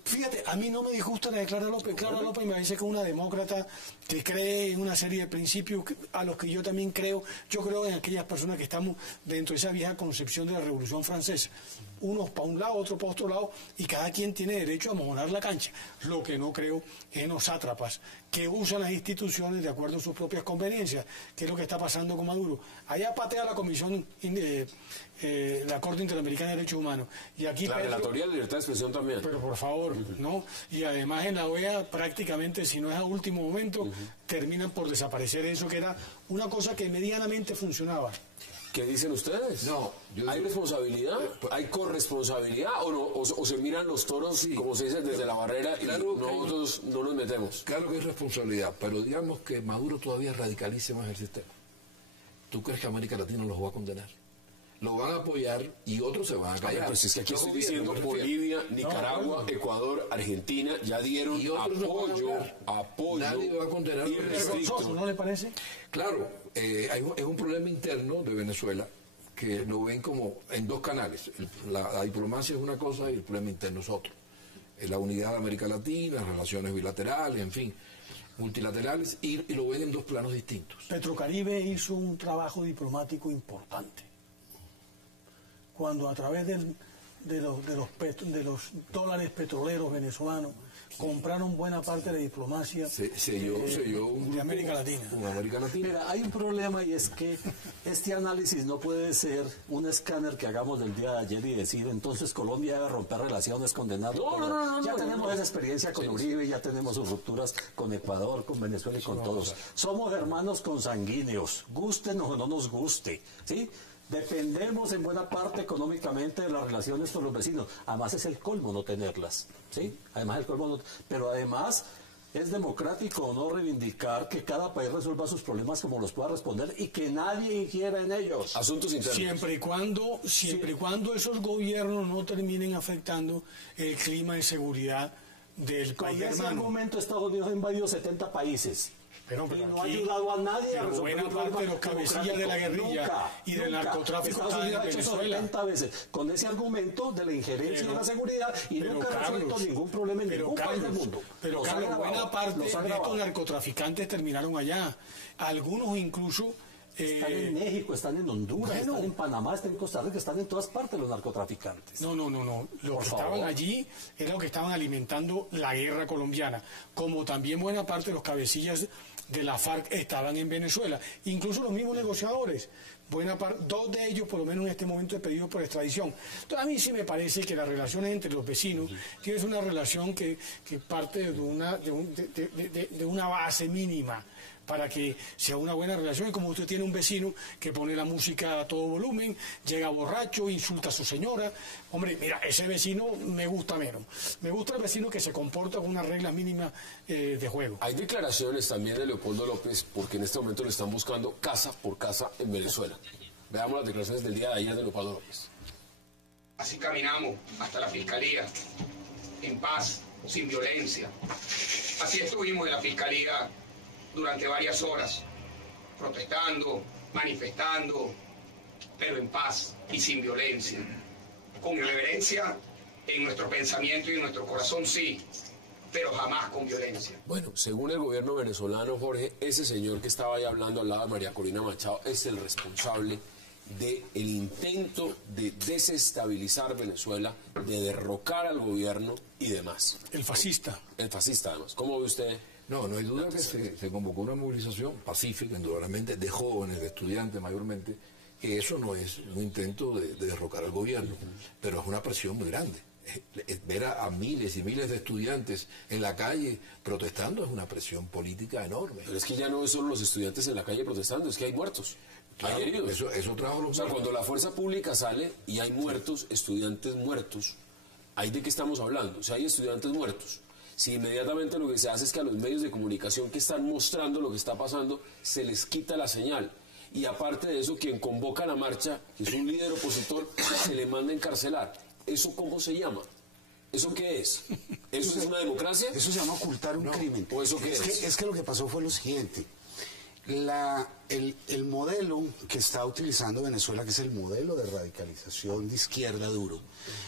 Fíjate, a mí no me disgusta la de Clara López. Clara López me parece que es una demócrata que cree en una serie de principios a los que yo también creo. Yo creo en aquellas personas que estamos dentro de esa vieja concepción de la Revolución Francesa. Unos para un lado, otros para otro lado, y cada quien tiene derecho a mojonar la cancha. Lo que no creo es en los sátrapas que usan las instituciones de acuerdo a sus propias conveniencias, que es lo que está pasando con Maduro. Allá patea la Comisión, la Corte Interamericana de Derechos Humanos. Y aquí la Relatoría de Libertad de Expresión también. Pero por favor, ¿no? Y además en la OEA prácticamente, si no es a último momento, terminan por desaparecer eso que era una cosa que medianamente funcionaba. ¿Qué dicen ustedes? No, ¿Hay responsabilidad? ¿Hay corresponsabilidad? ¿O se miran los toros, como se dice, desde la barrera y nosotros no nos metemos? Claro que es responsabilidad, pero digamos que Maduro todavía radicalice más el sistema. ¿Tú crees que América Latina los va a condenar? Lo van a apoyar y otros se van a callar. Pero si es que aquí estoy diciendo Bolivia, Nicaragua, Ecuador, Argentina ya dieron apoyo. Nadie va a condenar. ¿No le parece? Claro, es un problema interno de Venezuela que lo ven como en dos canales. La diplomacia es una cosa y el problema interno es otro. La unidad de América Latina, las relaciones bilaterales, en fin, multilaterales, y lo ven en dos planos distintos. Petrocaribe hizo un trabajo diplomático importante. Cuando a través de los dólares petroleros venezolanos compraron buena parte de la diplomacia de América Latina. Mira, hay un problema y es que este análisis no puede ser un escáner que hagamos del día de ayer y decir entonces Colombia debe romper relaciones, condenarlo. Ya tenemos esa experiencia con Uribe, ya tenemos sus rupturas con Ecuador, con Venezuela y con todos. Somos hermanos consanguíneos, gustenos o no nos guste, ¿sí? Dependemos en buena parte económicamente de las relaciones con los vecinos. Además es el colmo no tenerlas, ¿sí? Pero además es democrático no reivindicar que cada país resuelva sus problemas como los pueda responder y que nadie ingiera en ellos. Asuntos internos. Siempre y cuando esos gobiernos no terminen afectando el clima de seguridad del país hermano. En ese momento Estados Unidos ha invadido 70 países. Pero y no aquí, ha ayudado a nadie a resolver buena parte de los cabecillas de la guerrilla y del narcotráfico Estados están en Unidos ha hecho eso Venezuela 70 veces con ese argumento de la injerencia de la seguridad y nunca ha resuelto ningún problema en ningún país del mundo. Pero Los ha Carlos, agravado, buena parte de los ha estos agravado. narcotraficantes terminaron allá. Algunos incluso... Están en México, están en Honduras, bueno. están en Panamá, están en Costa Rica, están en todas partes los narcotraficantes. No. Los que estaban allí eran los que estaban alimentando la guerra colombiana. Como también buena parte de los cabecillas de la FARC estaban en Venezuela. Incluso los mismos negociadores. Buena parte, 2 de ellos, por lo menos en este momento, pedidos por extradición. Entonces, a mí sí me parece que las relaciones entre los vecinos tienes una relación que parte de una base mínima para que sea una buena relación. Y como usted tiene un vecino que pone la música a todo volumen, llega borracho, insulta a su señora, hombre, mira, ese vecino me gusta menos. Me gusta el vecino que se comporta con unas reglas mínimas de juego. Hay declaraciones también de Leopoldo López, porque en este momento le están buscando casa por casa en Venezuela. Veamos las declaraciones del día de ayer de Leopoldo López. Así caminamos hasta la fiscalía, en paz, sin violencia. Así estuvimos en la fiscalía durante varias horas, protestando, manifestando, pero en paz y sin violencia. Con irreverencia en nuestro pensamiento y en nuestro corazón, sí, pero jamás con violencia. Bueno, según el gobierno venezolano, Jorge, ese señor que estaba ahí hablando al lado de María Corina Machado es el responsable del intento de desestabilizar Venezuela, de derrocar al gobierno y demás. El fascista. El fascista, además. ¿Cómo ve usted? No hay duda que se convocó una movilización pacífica, indudablemente, de jóvenes, de estudiantes mayormente, que eso no es un intento de derrocar al gobierno, pero es una presión muy grande. Ver a miles y miles de estudiantes en la calle protestando es una presión política enorme. Pero es que ya no es solo los estudiantes en la calle protestando, es que hay muertos. Claro, hay heridos. eso trajo los O sea, cuando la fuerza pública sale y hay muertos, estudiantes muertos, ¿ahí de qué estamos hablando? O sea, hay estudiantes muertos. Si inmediatamente lo que se hace es que a los medios de comunicación que están mostrando lo que está pasando, se les quita la señal. Y aparte de eso, quien convoca la marcha, que es un líder opositor, se le manda a encarcelar. ¿Eso cómo se llama? ¿Eso qué es? ¿Eso es una democracia? Eso se llama ocultar un crimen. ¿O eso qué es? Es que lo que pasó fue lo siguiente. El modelo que está utilizando Venezuela, que es el modelo de radicalización de izquierda duro,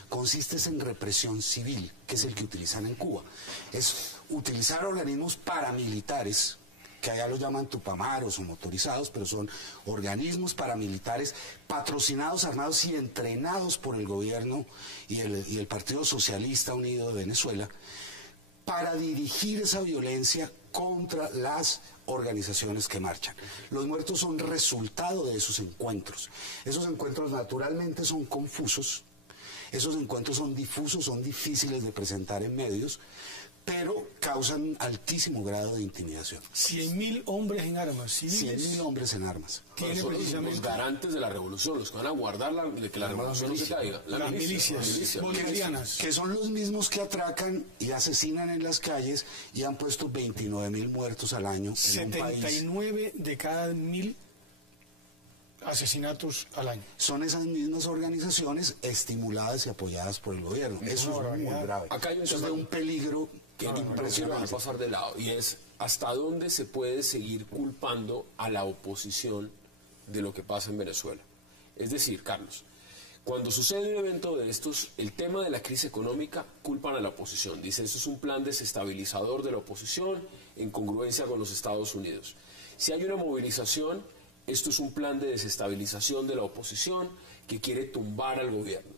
consiste en represión civil, que es el que utilizan en Cuba. Es utilizar organismos paramilitares, que allá los llaman tupamaros o motorizados, pero son organismos paramilitares patrocinados, armados y entrenados por el gobierno y el Partido Socialista Unido de Venezuela, para dirigir esa violencia contra las organizaciones que marchan. Los muertos son resultado de esos encuentros. Esos encuentros naturalmente son confusos, esos encuentros son difusos, son difíciles de presentar en medios, pero causan altísimo grado de intimidación. 100.000 hombres en armas civiles. 100.000 hombres en armas. Son los garantes de la revolución, los que van a guardar de que la revolución no se caiga. Las milicias bolivarianas. Que son los mismos que atracan y asesinan en las calles y han puesto 29.000 muertos al año en un país. 79 de cada 1.000 asesinatos al año. Son esas mismas organizaciones estimuladas y apoyadas por el gobierno. Eso es muy grave. Acá hay un Eso es tema de un peligro que no impresionante. pasar de lado, y es hasta dónde se puede seguir culpando a la oposición de lo que pasa en Venezuela. Es decir, Carlos, cuando sucede un evento de estos, el tema de la crisis económica, culpan a la oposición. Dicen, eso es un plan desestabilizador de la oposición en congruencia con los Estados Unidos. Si hay una movilización, esto es un plan de desestabilización de la oposición que quiere tumbar al gobierno.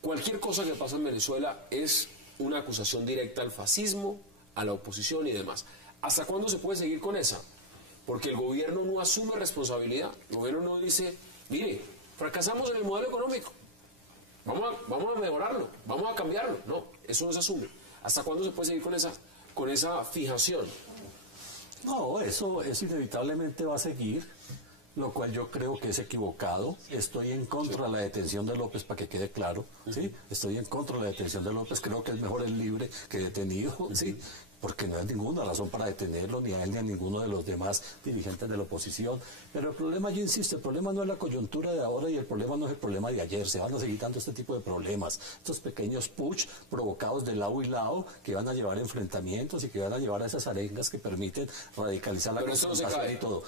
Cualquier cosa que pasa en Venezuela es una acusación directa al fascismo, a la oposición y demás. ¿Hasta cuándo se puede seguir con esa? Porque el gobierno no asume responsabilidad. El gobierno no dice, mire, fracasamos en el modelo económico, vamos a mejorarlo, vamos a cambiarlo. No, eso no se asume. ¿Hasta cuándo se puede seguir con esa fijación? No, eso inevitablemente va a seguir, lo cual yo creo que es equivocado. Estoy en contra de la detención de López, para que quede claro, ¿sí? Estoy en contra de la detención de López, creo que es mejor el libre que detenido, ¿sí? porque no hay ninguna razón para detenerlo, ni a él ni a ninguno de los demás dirigentes de la oposición. Pero el problema, yo insisto, el problema no es la coyuntura de ahora y el problema no es el problema de ayer. Se van a seguir dando este tipo de problemas, estos pequeños putsch provocados de lado y lado que van a llevar a enfrentamientos y que van a llevar a esas arengas que permiten radicalizar la confrontación y todo.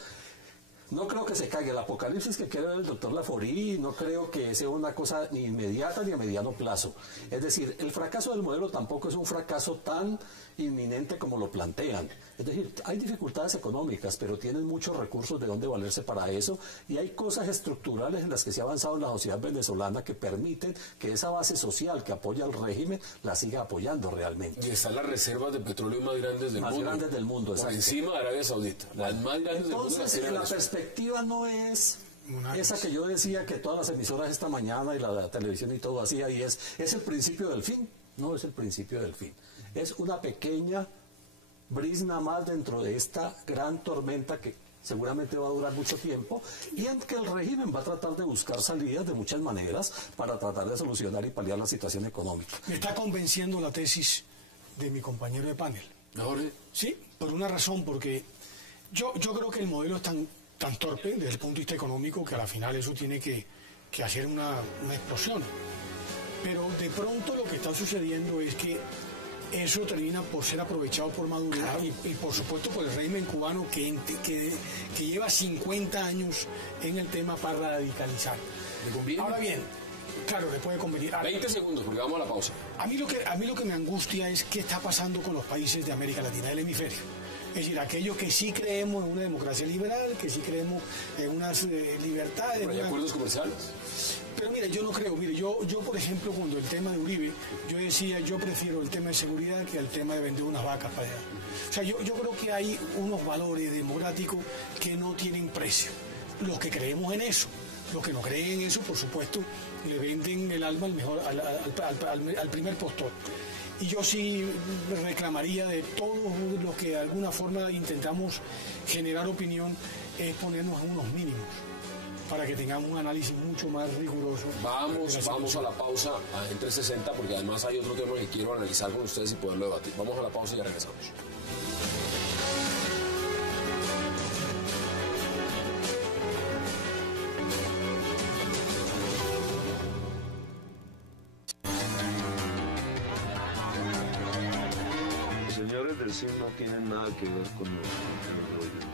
No creo que se caiga el apocalipsis que quiere el doctor Laforí, no creo que sea una cosa ni inmediata ni a mediano plazo. Es decir, el fracaso del modelo tampoco es un fracaso tan inminente como lo plantean. Es decir, hay dificultades económicas, pero tienen muchos recursos de dónde valerse para eso, y hay cosas estructurales en las que se ha avanzado en la sociedad venezolana que permiten que esa base social que apoya al régimen la siga apoyando realmente. Y están las reservas de petróleo más grandes del mundo. Más grandes del mundo, por encima de Arabia Saudita. Las más grandes del mundo. Entonces, la perspectiva no es esa que yo decía que todas las emisoras esta mañana y la televisión y todo hacía, y es el principio del fin. No es el principio del fin. Es una pequeña brisna más dentro de esta gran tormenta que seguramente va a durar mucho tiempo, y en que el régimen va a tratar de buscar salidas de muchas maneras para tratar de solucionar y paliar la situación económica. Me está convenciendo la tesis de mi compañero de panel. ¿Jorge? Sí, por una razón, porque yo creo que el modelo es tan torpe desde el punto de vista económico que a la final eso tiene que hacer una explosión. Pero de pronto lo que está sucediendo es que eso termina por ser aprovechado por Maduro y por supuesto por el régimen cubano que lleva 50 años en el tema para radicalizar. ¿Le conviene? Ahora bien, claro, le puede convenir. 20 segundos, porque vamos a la pausa. A mí lo que me angustia es qué está pasando con los países de América Latina, del hemisferio. Es decir, aquellos que sí creemos en una democracia liberal, que sí creemos en unas libertades. ¿Pero hay acuerdos comerciales? Pero mire, yo no creo. Mire, yo por ejemplo, cuando el tema de Uribe, yo decía, yo prefiero el tema de seguridad que el tema de vender unas vacas para allá. O sea, yo creo que hay unos valores democráticos que no tienen precio. Los que creemos en eso, los que no creen en eso, por supuesto, le venden el alma al primer postor. Y yo sí reclamaría de todos los que de alguna forma intentamos generar opinión, es ponernos en unos mínimos para que tengamos un análisis mucho más riguroso. Vamos a la pausa en 360, porque además hay otro tema que quiero analizar con ustedes y poderlo debatir. Vamos a la pausa y ya regresamos. Los señores del CIN no tienen nada que ver con el rollo.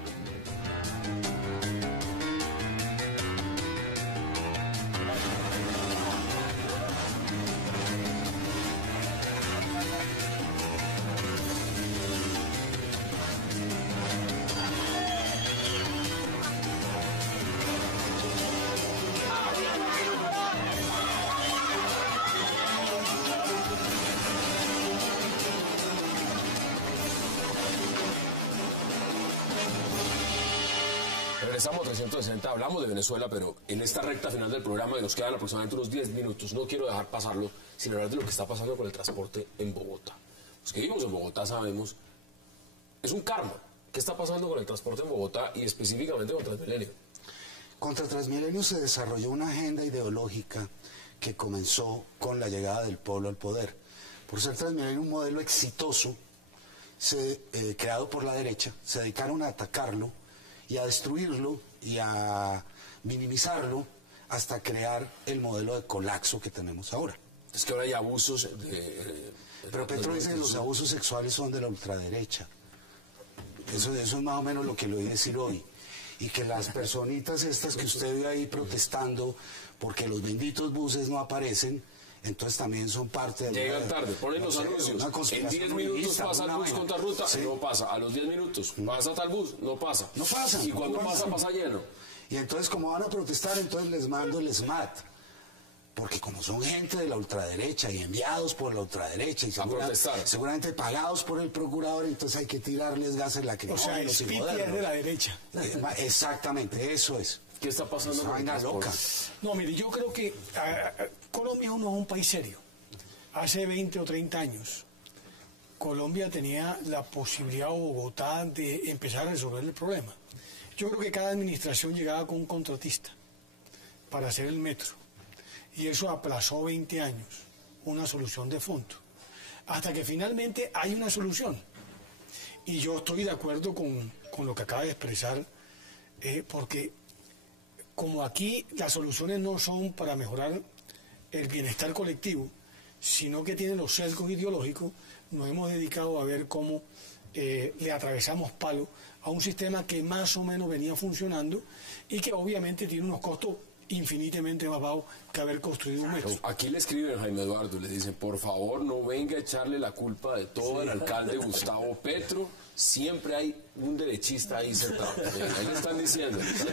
Regresamos 360, hablamos de Venezuela, pero en esta recta final del programa, que nos quedan aproximadamente unos 10 minutos, no quiero dejar pasarlo sin hablar de lo que está pasando con el transporte en Bogotá. Los que vivimos en Bogotá sabemos, es un karma. ¿Qué está pasando con el transporte en Bogotá y específicamente con Transmilenio? Contra Transmilenio se desarrolló una agenda ideológica que comenzó con la llegada del pueblo al poder. Por ser Transmilenio un modelo exitoso, creado por la derecha, se dedicaron a atacarlo y a destruirlo y a minimizarlo hasta crear el modelo de colapso que tenemos ahora. Es que ahora hay abusos Pero Petro dice que los abusos sexuales son de la ultraderecha. Eso es más o menos lo que le oí decir hoy. Y que las personitas estas que usted ve ahí protestando porque los benditos buses no aparecen, entonces también son parte de... Llegan tarde, ponen los anuncios. En 10 minutos pasa el bus con tal ruta, no pasa. A los 10 minutos pasa tal bus, no pasa. No pasa. Y cuando pasa lleno. Y entonces, como van a protestar, entonces les mando el SMAT. Porque como son gente de la ultraderecha y enviados por la ultraderecha y seguramente pagados por el procurador, entonces hay que tirarles gases lacrimógenos. O sea, el es de la derecha. Exactamente, eso es. ¿Qué está pasando con vaina loca? No, mire, yo creo que Colombia no es un país serio. Hace 20 o 30 años, Colombia tenía la posibilidad, o Bogotá, de empezar a resolver el problema. Yo creo que cada administración llegaba con un contratista para hacer el metro. Y eso aplazó 20 años una solución de fondo. Hasta que finalmente hay una solución. Y yo estoy de acuerdo con lo que acaba de expresar, porque como aquí las soluciones no son para mejorar el bienestar colectivo, sino que tienen los sesgos ideológicos, nos hemos dedicado a ver cómo le atravesamos palo a un sistema que más o menos venía funcionando y que obviamente tiene unos costos infinitamente más bajos que haber construido un metro. Aquí le escriben a Jaime Eduardo, le dicen, por favor no venga a echarle la culpa de todo al alcalde Gustavo Petro, siempre hay un derechista ahí sentado. Ahí le están diciendo, se lo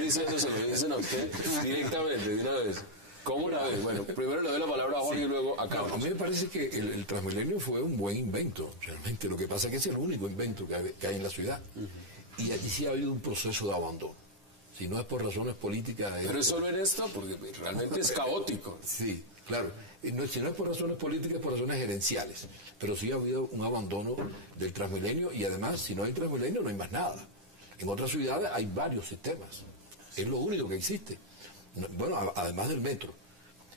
dicen a usted directamente, de una vez. ¿Cómo la ve? Bueno, primero le doy la palabra a Jorge y luego a Carlos. A mí me parece que el Transmilenio fue un buen invento, realmente. Lo que pasa es que es el único invento que hay en la ciudad. Y aquí sí ha habido un proceso de abandono. Si no es por razones políticas... Pero es solo en esto, porque realmente es caótico. Sí, claro. Si no es por razones políticas, es por razones gerenciales. Pero sí ha habido un abandono del Transmilenio y además, si no hay Transmilenio, no hay más nada. En otras ciudades hay varios sistemas. Es lo único que existe. Bueno, además del metro.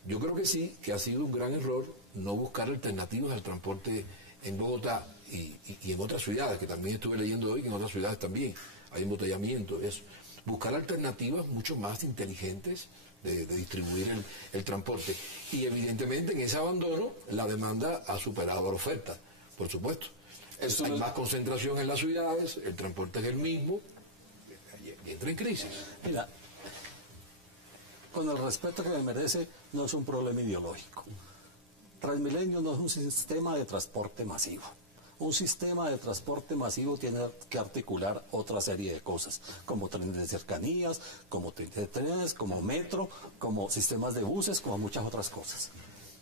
Yo creo que sí, que ha sido un gran error no buscar alternativas al transporte en Bogotá y en otras ciudades, que también estuve leyendo hoy que en otras ciudades también hay embotellamiento, eso. Buscar alternativas mucho más inteligentes de distribuir el transporte. Y evidentemente en ese abandono la demanda ha superado la oferta, por supuesto. Hay más concentración en las ciudades, el transporte es el mismo, y entra en crisis. Mira, con el respeto que me merece, no es un problema ideológico. Transmilenio no es un sistema de transporte masivo. Un sistema de transporte masivo tiene que articular otra serie de cosas, como trenes de cercanías, como trenes, como metro, como sistemas de buses, como muchas otras cosas.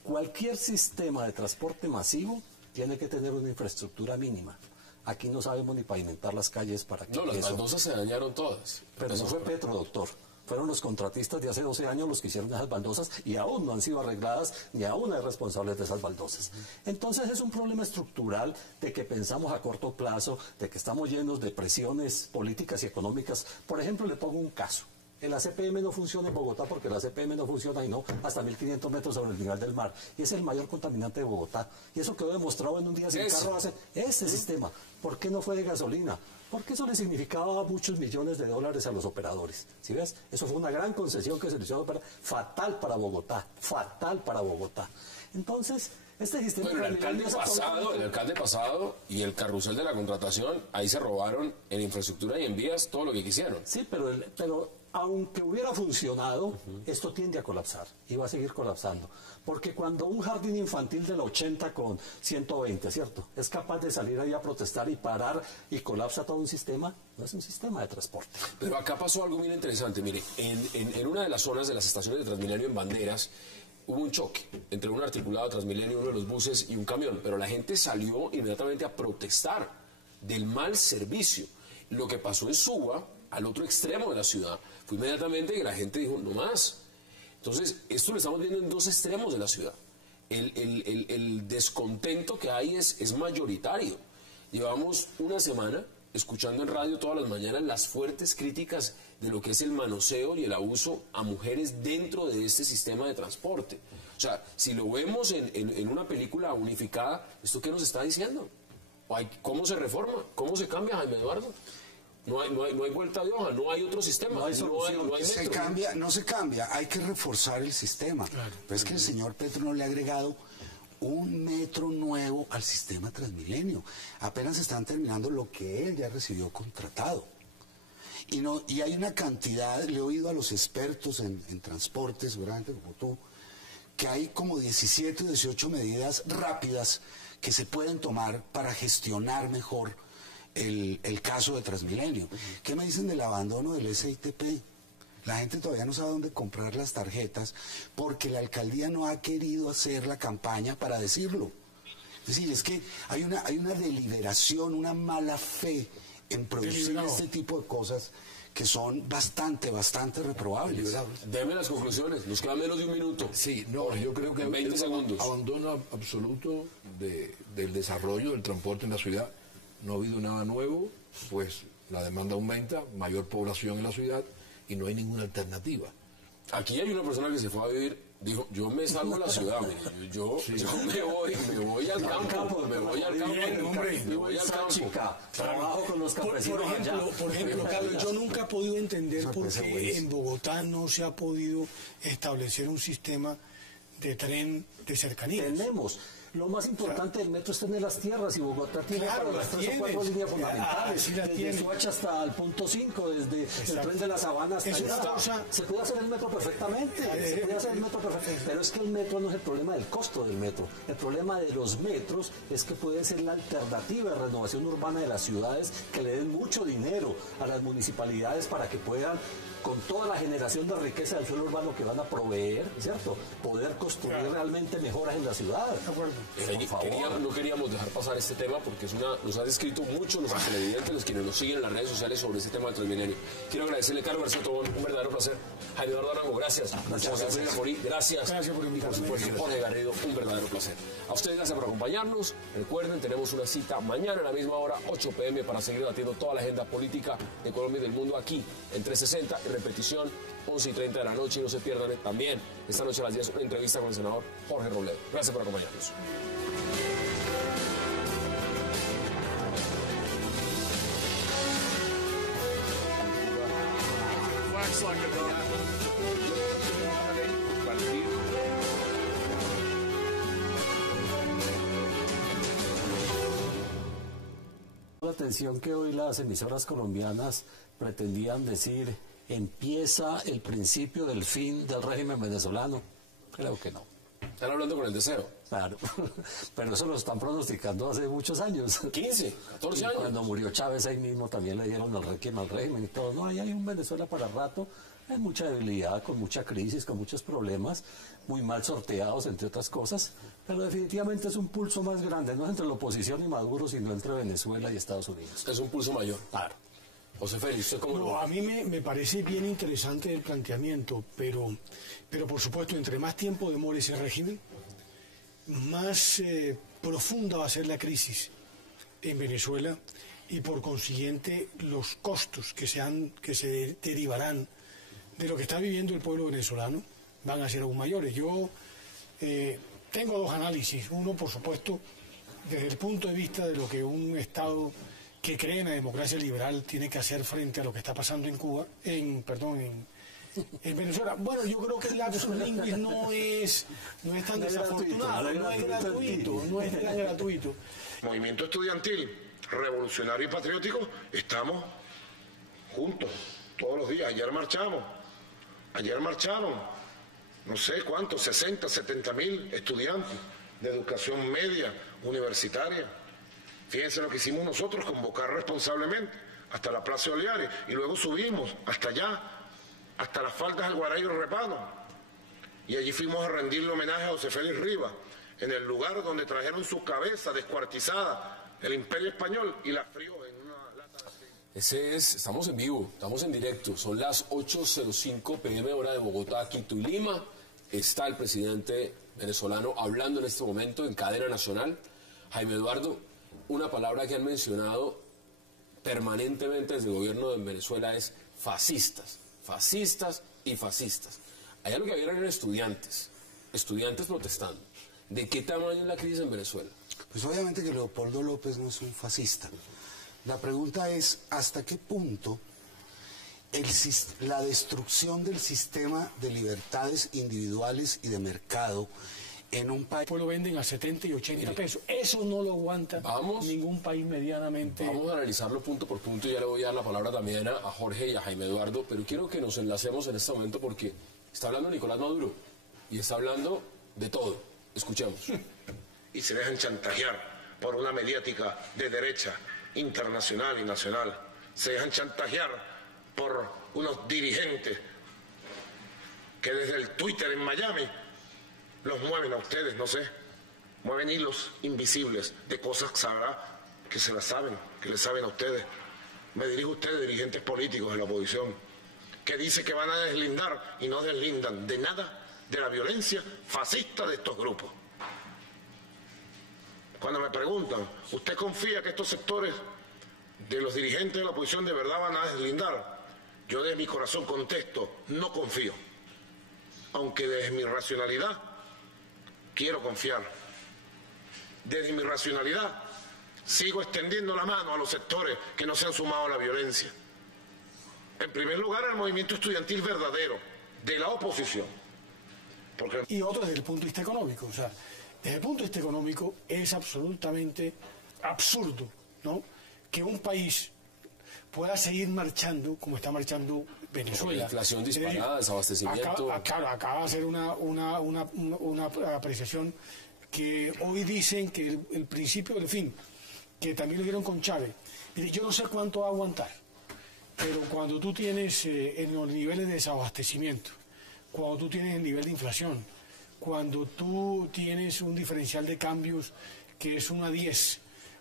Cualquier sistema de transporte masivo tiene que tener una infraestructura mínima. Aquí no sabemos ni pavimentar las calles para que las baldosas se dañaron todas. Pero no fue Petro, doctor. Fueron los contratistas de hace 12 años los que hicieron esas baldosas y aún no han sido arregladas ni aún hay responsables de esas baldosas. Entonces es un problema estructural de que pensamos a corto plazo, de que estamos llenos de presiones políticas y económicas. Por ejemplo, le pongo un caso. El ACPM no funciona en Bogotá porque el ACPM no funciona y no hasta 1.500 metros sobre el nivel del mar. Y es el mayor contaminante de Bogotá. Y eso quedó demostrado en un día sin carro hace ese sistema. ¿Por qué no fue de gasolina? Porque eso le significaba muchos millones de dólares a los operadores. ¿Sí ves? Eso fue una gran concesión que se le hizo fatal para Bogotá. Fatal para Bogotá. Entonces, este sistema... Bueno, el alcalde pasado y el carrusel de la contratación, ahí se robaron en infraestructura y en vías todo lo que quisieron. Sí, pero aunque hubiera funcionado, esto tiende a colapsar y va a seguir colapsando. Porque cuando un jardín infantil del 80 con 120, ¿cierto?, es capaz de salir ahí a protestar y parar y colapsa todo un sistema, no es un sistema de transporte. Pero acá pasó algo muy interesante. Mire, en una de las zonas de las estaciones de Transmilenio en Banderas, hubo un choque entre un articulado de Transmilenio, uno de los buses y un camión, pero la gente salió inmediatamente a protestar del mal servicio. Lo que pasó en Suba, al otro extremo de la ciudad, fue inmediatamente que la gente dijo, no más. Entonces, esto lo estamos viendo en dos extremos de la ciudad. El descontento que hay es mayoritario. Llevamos una semana escuchando en radio todas las mañanas las fuertes críticas de lo que es el manoseo y el abuso a mujeres dentro de este sistema de transporte. O sea, si lo vemos en una película unificada, ¿esto qué nos está diciendo? ¿Cómo se reforma? ¿Cómo se cambia, Jaime Eduardo? No hay vuelta de hoja, no hay otro sistema, no hay metro. No se cambia, hay que reforzar el sistema. Claro. Pero es que el señor Petro no le ha agregado un metro nuevo al sistema Transmilenio. Apenas están terminando lo que él ya recibió contratado. Y hay una cantidad, le he oído a los expertos en transporte, seguramente como tú, que hay como 17 o 18 medidas rápidas que se pueden tomar para gestionar mejor el caso de Transmilenio. ¿Qué me dicen del abandono del SITP? La gente todavía no sabe dónde comprar las tarjetas porque la alcaldía no ha querido hacer la campaña para decirlo. Es decir, es que hay una deliberación, una mala fe en producir este tipo de cosas que son bastante reprobables. Deme las conclusiones, nos queda menos de un minuto. Sí, no, yo creo que 20 segundos. Abandono absoluto del desarrollo del transporte en la ciudad. No ha habido nada nuevo, pues la demanda aumenta, mayor población en la ciudad y no hay ninguna alternativa. Aquí hay una persona que se fue a vivir Dijo, yo me salgo a la ciudad, yo me voy al campo, me voy al campo. Trabajo con los campesinos allá. Por ejemplo, Carlos, yo nunca he podido entender por qué en Bogotá no se ha podido establecer un sistema de tren de cercanías. Tenemos. Lo más importante del metro es tener las tierras, y Bogotá tiene para las 3 o 4 líneas fundamentales. Desde Soacha hasta el punto 5, desde el tren de la Sabana hasta allá. Se puede hacer el metro perfectamente, pero es que el metro no es el problema del costo del metro. El problema de los metros es que puede ser la alternativa de renovación urbana de las ciudades, que le den mucho dinero a las municipalidades para que puedan, con toda la generación de riqueza del suelo urbano que van a proveer, ¿cierto?, poder construir realmente mejoras en la ciudad. De acuerdo. No queríamos dejar pasar este tema porque nos han escrito mucho los televidentes, los quienes nos siguen en las redes sociales sobre este tema del Transmilenio. Quiero agradecerle, Carlos García Tobón, un verdadero placer. Jaime Eduardo Arango, gracias. Gracias por invitarme. Por supuesto, Jorge Garrido, un verdadero placer. A ustedes gracias por acompañarnos. Recuerden, tenemos una cita mañana a la misma hora, 8 p.m, para seguir debatiendo toda la agenda política de Colombia y del mundo aquí en 360, en repetición 11:30 de la noche. Y no se pierdan también esta noche a las 10 una entrevista con el senador Jorge Robledo. Gracias por acompañarnos. La atención que hoy las emisoras colombianas pretendían decir, empieza el principio del fin del régimen venezolano. Creo que no. Están hablando con el deseo. Claro, pero eso lo están pronosticando hace muchos años. 15, 14 años. Cuando murió Chávez ahí mismo también le dieron el requiem al régimen y todo. No, ahí hay un Venezuela para rato, hay mucha debilidad, con mucha crisis, con muchos problemas, muy mal sorteados, entre otras cosas, pero definitivamente es un pulso más grande, no es entre la oposición y Maduro, sino entre Venezuela y Estados Unidos. Es un pulso mayor. Claro. José Félix, ¿usted cómo lo ve? A mí me parece bien interesante el planteamiento, pero por supuesto, entre más tiempo demore ese régimen, más profunda va a ser la crisis en Venezuela y por consiguiente los costos que se derivarán de lo que está viviendo el pueblo venezolano van a ser aún mayores. Yo tengo dos análisis. Uno, por supuesto, desde el punto de vista de lo que un Estado que cree en la democracia liberal tiene que hacer frente a lo que está pasando en Cuba, en Venezuela. Bueno, yo creo que el lapsus linguis no es tan desafortunado, no es tan gratuito. Movimiento estudiantil, revolucionario y patriótico, estamos juntos todos los días. Ayer marcharon, no sé cuántos, 60, 70 mil estudiantes de educación media, universitaria. Fíjense lo que hicimos nosotros, convocar responsablemente hasta la Plaza de Oliares y luego subimos hasta allá, hasta las faldas del Guarayo Repano. Y allí fuimos a rendirle homenaje a José Félix Rivas, en el lugar donde trajeron su cabeza descuartizada el Imperio Español y la frío en una lata de aceite. Estamos en vivo, estamos en directo, son las 8:05 p.m. hora de Bogotá, Quito y Lima. Está el presidente venezolano hablando en este momento en cadena nacional. Jaime Eduardo, una palabra que han mencionado permanentemente desde el gobierno de Venezuela es fascistas. Fascistas y fascistas. Allá lo que había eran estudiantes protestando. ¿De qué tamaño es la crisis en Venezuela? Pues obviamente que Leopoldo López no es un fascista. La pregunta es, ¿hasta qué punto la destrucción del sistema de libertades individuales y de mercado en un país... Pues lo venden a 70 y 80 pesos. Eso no lo aguanta ningún país medianamente. Vamos a analizarlo punto por punto y ya le voy a dar la palabra también a Jorge y a Jaime Eduardo, pero quiero que nos enlacemos en este momento porque está hablando Nicolás Maduro y está hablando de todo. Escuchemos. Y se dejan chantajear por una mediática de derecha internacional y nacional. Se dejan chantajear por unos dirigentes que desde el Twitter en Miami los mueven a ustedes, no sé, mueven hilos invisibles de cosas que se las saben, que les saben a ustedes. Me dirijo a ustedes, dirigentes políticos de la oposición, que dicen que van a deslindar y no deslindan de nada de la violencia fascista de estos grupos. Cuando me preguntan, ¿usted confía que estos sectores de los dirigentes de la oposición de verdad van a deslindar? Yo de mi corazón contesto, no confío. aunque desde mi racionalidad quiero confiar. Desde mi racionalidad sigo extendiendo la mano a los sectores que no se han sumado a la violencia. En primer lugar, al movimiento estudiantil verdadero, de la oposición. Y otro desde el punto de vista económico. O sea, desde el punto de vista económico es absolutamente absurdo, ¿no?, que un país pueda seguir marchando como está marchando Venezuela. La inflación disparada, desabastecimiento. Acaba de hacer una apreciación que hoy dicen que el principio del fin, que también lo dieron con Chávez. Yo no sé cuánto va a aguantar, pero cuando tú tienes en los niveles de desabastecimiento, cuando tú tienes el nivel de inflación, cuando tú tienes un diferencial de cambios que es 1 a 10,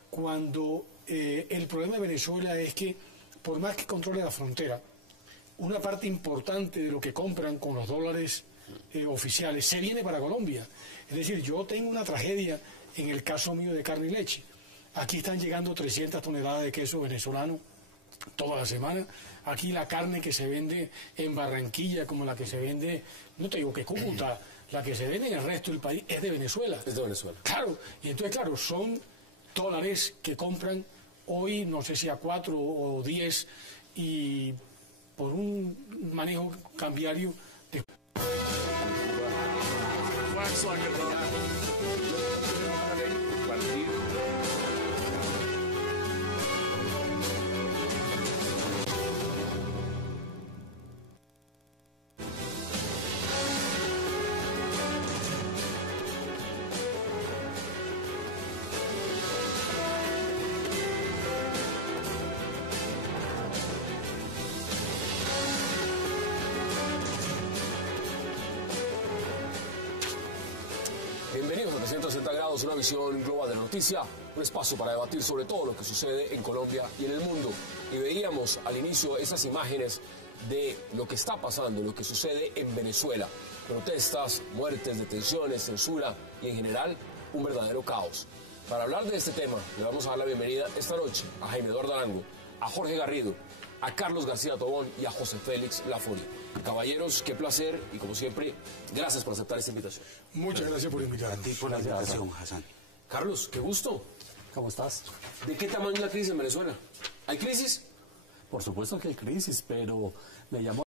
cuando el problema de Venezuela es que por más que controle la frontera, una parte importante de lo que compran con los dólares oficiales se viene para Colombia. Es decir, yo tengo una tragedia en el caso mío de carne y leche. Aquí están llegando 300 toneladas de queso venezolano toda la semana. Aquí la carne que se vende en Barranquilla, como la que se vende, no te digo que Cúcuta, la que se vende en el resto del país es de Venezuela. Es de Venezuela. Claro, y entonces, claro, son dólares que compran hoy, no sé si a 4 o 10, y por un manejo cambiario de... Bienvenidos a 360 grados, una visión global de la noticia, un espacio para debatir sobre todo lo que sucede en Colombia y en el mundo. Y veíamos al inicio esas imágenes de lo que está pasando, lo que sucede en Venezuela. Protestas, muertes, detenciones, censura y en general un verdadero caos. Para hablar de este tema, le vamos a dar la bienvenida esta noche a Jaime Eduardo Arango, a Jorge Garrido, a Carlos García Tobón y a José Félix Lafori. Caballeros, qué placer y como siempre, gracias por aceptar esta invitación. Muchas gracias por invitarnos. A ti por la invitación, Hassan. Carlos, qué gusto. ¿Cómo estás? ¿De qué tamaño es la crisis en Venezuela? ¿Hay crisis? Por supuesto que hay crisis, pero me llamó